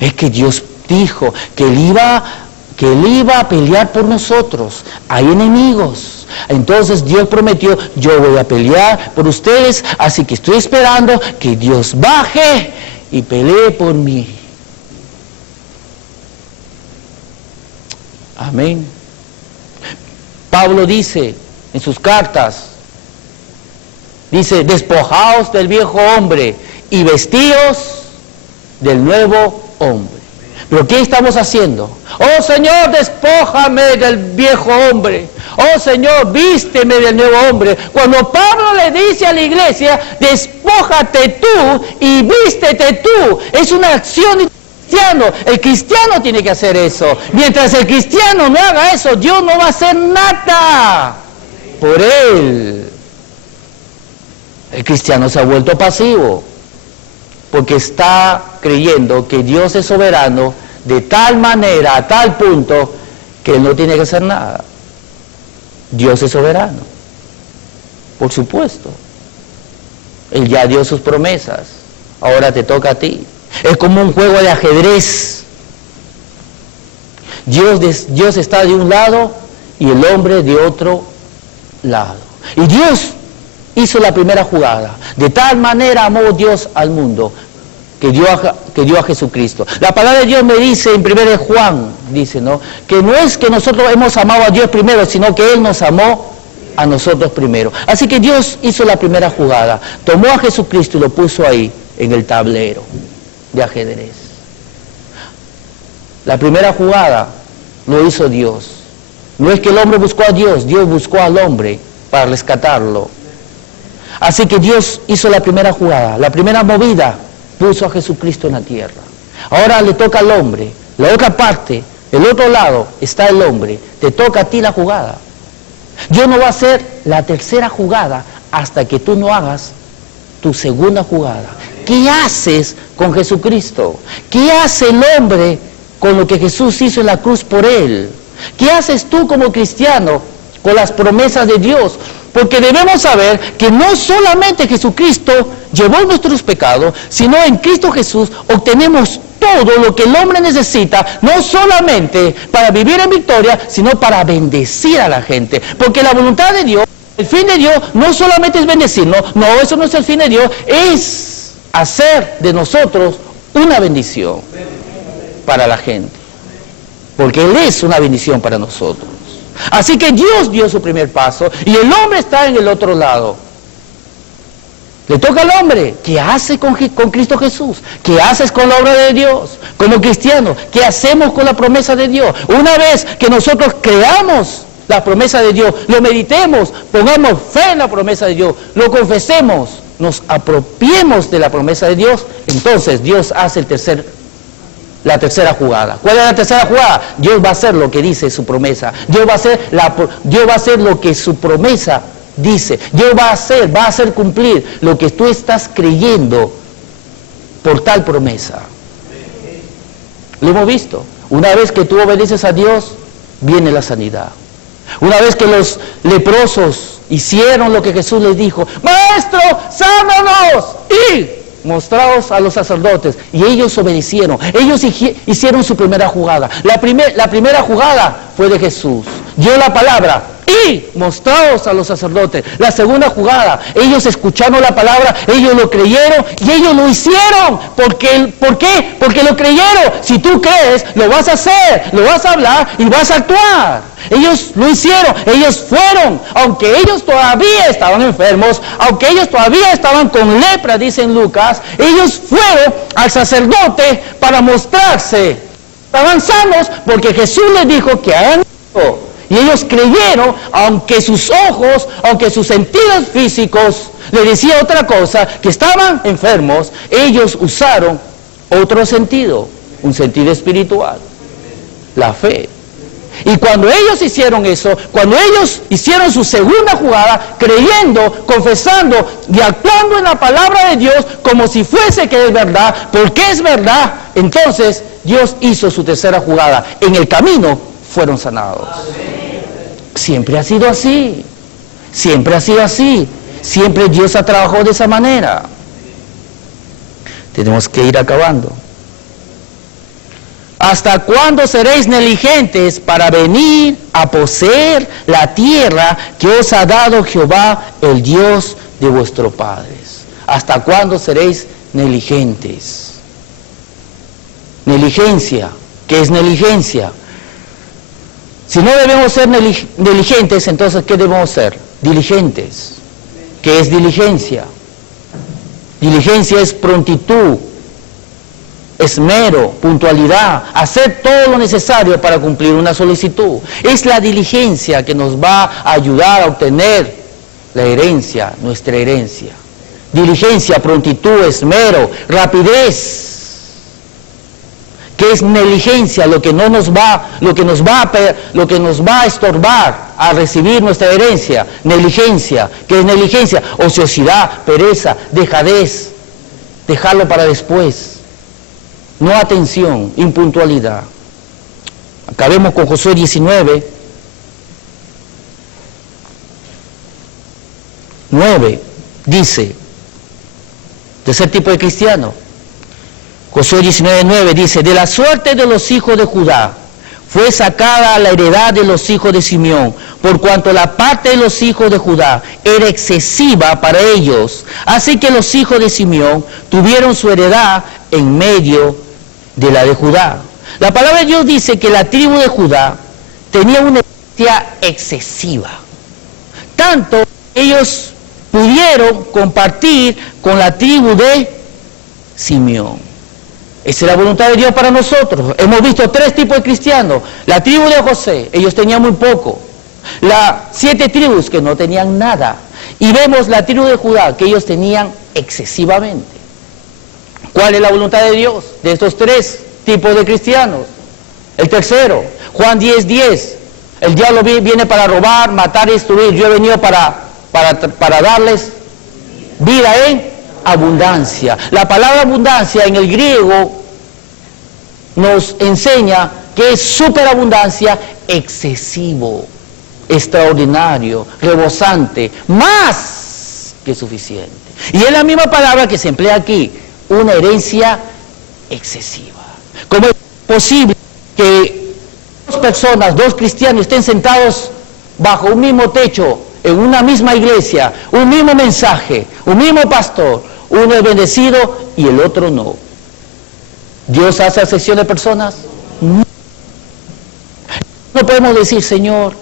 Es que Dios dijo que Él iba a pelear por nosotros. Hay enemigos. Entonces Dios prometió, yo voy a pelear por ustedes, así que estoy esperando que Dios baje y pelee por mí. Amén. Pablo dice en sus cartas, dice, despojaos del viejo hombre y vestíos del nuevo hombre. ¿Pero qué estamos haciendo? Oh Señor, despójame del viejo hombre. Oh Señor, vísteme del nuevo hombre. Cuando Pablo le dice a la iglesia, despójate tú y vístete tú, es una acción del cristiano. El cristiano tiene que hacer eso. Mientras el cristiano no haga eso, Dios no va a hacer nada por él. El cristiano se ha vuelto pasivo, porque está creyendo que Dios es soberano de tal manera, a tal punto, que Él no tiene que hacer nada. Dios es soberano, por supuesto. Él ya dio sus promesas, ahora te toca a ti. Es como un juego de ajedrez. Dios está de un lado y el hombre de otro lado. Y Dios hizo la primera jugada. De tal manera amó Dios al mundo que dio a Jesucristo. La palabra de Dios me dice en 1 Juan, dice, ¿no? Que no es que nosotros hemos amado a Dios primero, sino que Él nos amó a nosotros primero. Así que Dios hizo la primera jugada. Tomó a Jesucristo y lo puso ahí, en el tablero de ajedrez. La primera jugada lo hizo Dios. No es que el hombre buscó a Dios, Dios buscó al hombre para rescatarlo. Así que Dios hizo la primera jugada, la primera movida, puso a Jesucristo en la tierra. Ahora le toca al hombre, la otra parte, del otro lado está el hombre, te toca a ti la jugada. Dios no va a hacer la tercera jugada hasta que tú no hagas tu segunda jugada. ¿Qué haces con Jesucristo? ¿Qué hace el hombre con lo que Jesús hizo en la cruz por él? ¿Qué haces tú como cristiano con las promesas de Dios? Porque debemos saber que no solamente Jesucristo llevó nuestros pecados, sino en Cristo Jesús obtenemos todo lo que el hombre necesita, no solamente para vivir en victoria, sino para bendecir a la gente. Porque la voluntad de Dios, el fin de Dios, no solamente es bendecirnos, no, eso no es el fin de Dios, es hacer de nosotros una bendición. para la gente, porque Él es una bendición para nosotros. Así que Dios dio su primer paso y el hombre está en el otro lado. Le toca al hombre. ¿Qué hace con Cristo Jesús? ¿Qué haces con la obra de Dios? Como cristiano, ¿qué hacemos con la promesa de Dios? Una vez que nosotros creamos la promesa de Dios, lo meditemos, pongamos fe en la promesa de Dios, lo confesemos, nos apropiemos de la promesa de Dios, entonces Dios hace la tercera jugada. ¿Cuál es la tercera jugada? Dios va a hacer lo que dice su promesa. Dios va a hacer lo que su promesa dice. Dios va a hacer cumplir lo que tú estás creyendo por tal promesa. Lo hemos visto. Una vez que tú obedeces a Dios, viene la sanidad. Una vez que los leprosos hicieron lo que Jesús les dijo, Maestro, sánanos, y mostrados a los sacerdotes, y ellos obedecieron. Ellos hicieron su primera jugada. La primera jugada fue de Jesús. Dio la palabra y mostrados a los sacerdotes. La segunda jugada, ellos escucharon la palabra, ellos lo creyeron y ellos lo hicieron. ¿Por qué? Porque lo creyeron. Si tú crees, lo vas a hacer, lo vas a hablar y vas a actuar. Ellos lo hicieron, ellos fueron, aunque ellos todavía estaban enfermos, aunque ellos todavía estaban con lepra, dice en Lucas, ellos fueron al sacerdote para mostrarse. Estaban sanos porque Jesús les dijo que hagan esto. Y ellos creyeron, aunque sus ojos, aunque sus sentidos físicos les decían otra cosa, que estaban enfermos, ellos usaron otro sentido, un sentido espiritual, la fe. Y cuando ellos hicieron eso, cuando ellos hicieron su segunda jugada, creyendo, confesando y actuando en la palabra de Dios como si fuese que es verdad, porque es verdad, entonces Dios hizo su tercera jugada. En el camino fueron sanados. Siempre ha sido así. Siempre ha sido así. Siempre Dios ha trabajado de esa manera. Tenemos que ir acabando. ¿Hasta cuándo seréis negligentes para venir a poseer la tierra que os ha dado Jehová, el Dios de vuestros padres? ¿Hasta cuándo seréis negligentes? Negligencia. ¿Qué es negligencia? Si no debemos ser negligentes, entonces ¿qué debemos ser? Diligentes. ¿Qué es diligencia? Diligencia es prontitud, esmero, puntualidad, hacer todo lo necesario para cumplir una solicitud. Es la diligencia que nos va a ayudar a obtener la herencia, nuestra herencia. Diligencia, prontitud, esmero, rapidez. ¿Qué es negligencia? Lo que nos va a estorbar a recibir nuestra herencia. Negligencia. ¿Qué es negligencia? Ociosidad, pereza, dejadez, dejarlo para después. No atención, impuntualidad. Acabemos con Josué 19. 9 dice, tercer tipo de cristiano. Josué 19:9 dice, de la suerte de los hijos de Judá fue sacada la heredad de los hijos de Simeón, por cuanto la parte de los hijos de Judá era excesiva para ellos. Así que los hijos de Simeón tuvieron su heredad en medio de la de Judá. La palabra de Dios dice que la tribu de Judá tenía una herencia excesiva. Tanto ellos pudieron compartir con la tribu de Simeón. Esa es la voluntad de Dios para nosotros. Hemos visto tres tipos de cristianos. La tribu de José, ellos tenían muy poco. Las 7 tribus que no tenían nada. Y vemos la tribu de Judá, que ellos tenían excesivamente. ¿Cuál es la voluntad de Dios de estos tres tipos de cristianos? El tercero, Juan 10:10. El diablo viene para robar, matar y destruir. Yo he venido para darles vida en abundancia. La palabra abundancia en el griego nos enseña que es superabundancia, excesivo, extraordinario, rebosante, más que suficiente. Y es la misma palabra que se emplea aquí, una herencia excesiva. ¿Cómo es posible que dos personas, dos cristianos estén sentados bajo un mismo techo, en una misma iglesia, un mismo mensaje, un mismo pastor, uno es bendecido y el otro no? ¿Dios hace acepción de personas? No. No podemos decir, Señor,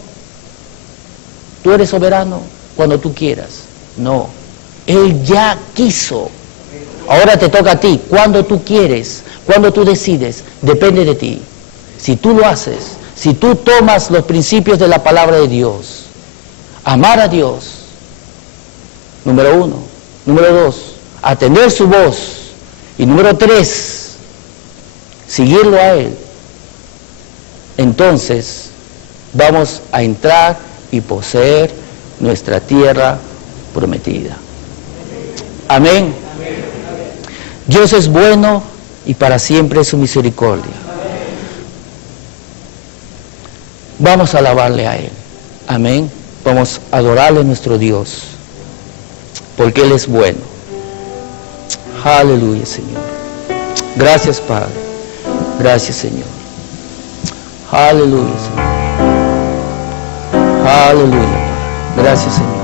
tú eres soberano cuando tú quieras. No, Él ya quiso. Ahora te toca a ti, cuando tú quieres, cuando tú decides, depende de ti. Si tú lo haces, si tú tomas los principios de la palabra de Dios, amar a Dios, número 1. Número 2, atender su voz. Y número 3, seguirlo a Él. Entonces, vamos a entrar y poseer nuestra tierra prometida. Amén. Dios es bueno y para siempre es su misericordia. Vamos a alabarle a Él. Amén. Vamos a adorarle a nuestro Dios, porque Él es bueno. Aleluya, Señor. Gracias, Padre. Gracias, Señor. Aleluya, Señor. Aleluya. Gracias, Señor.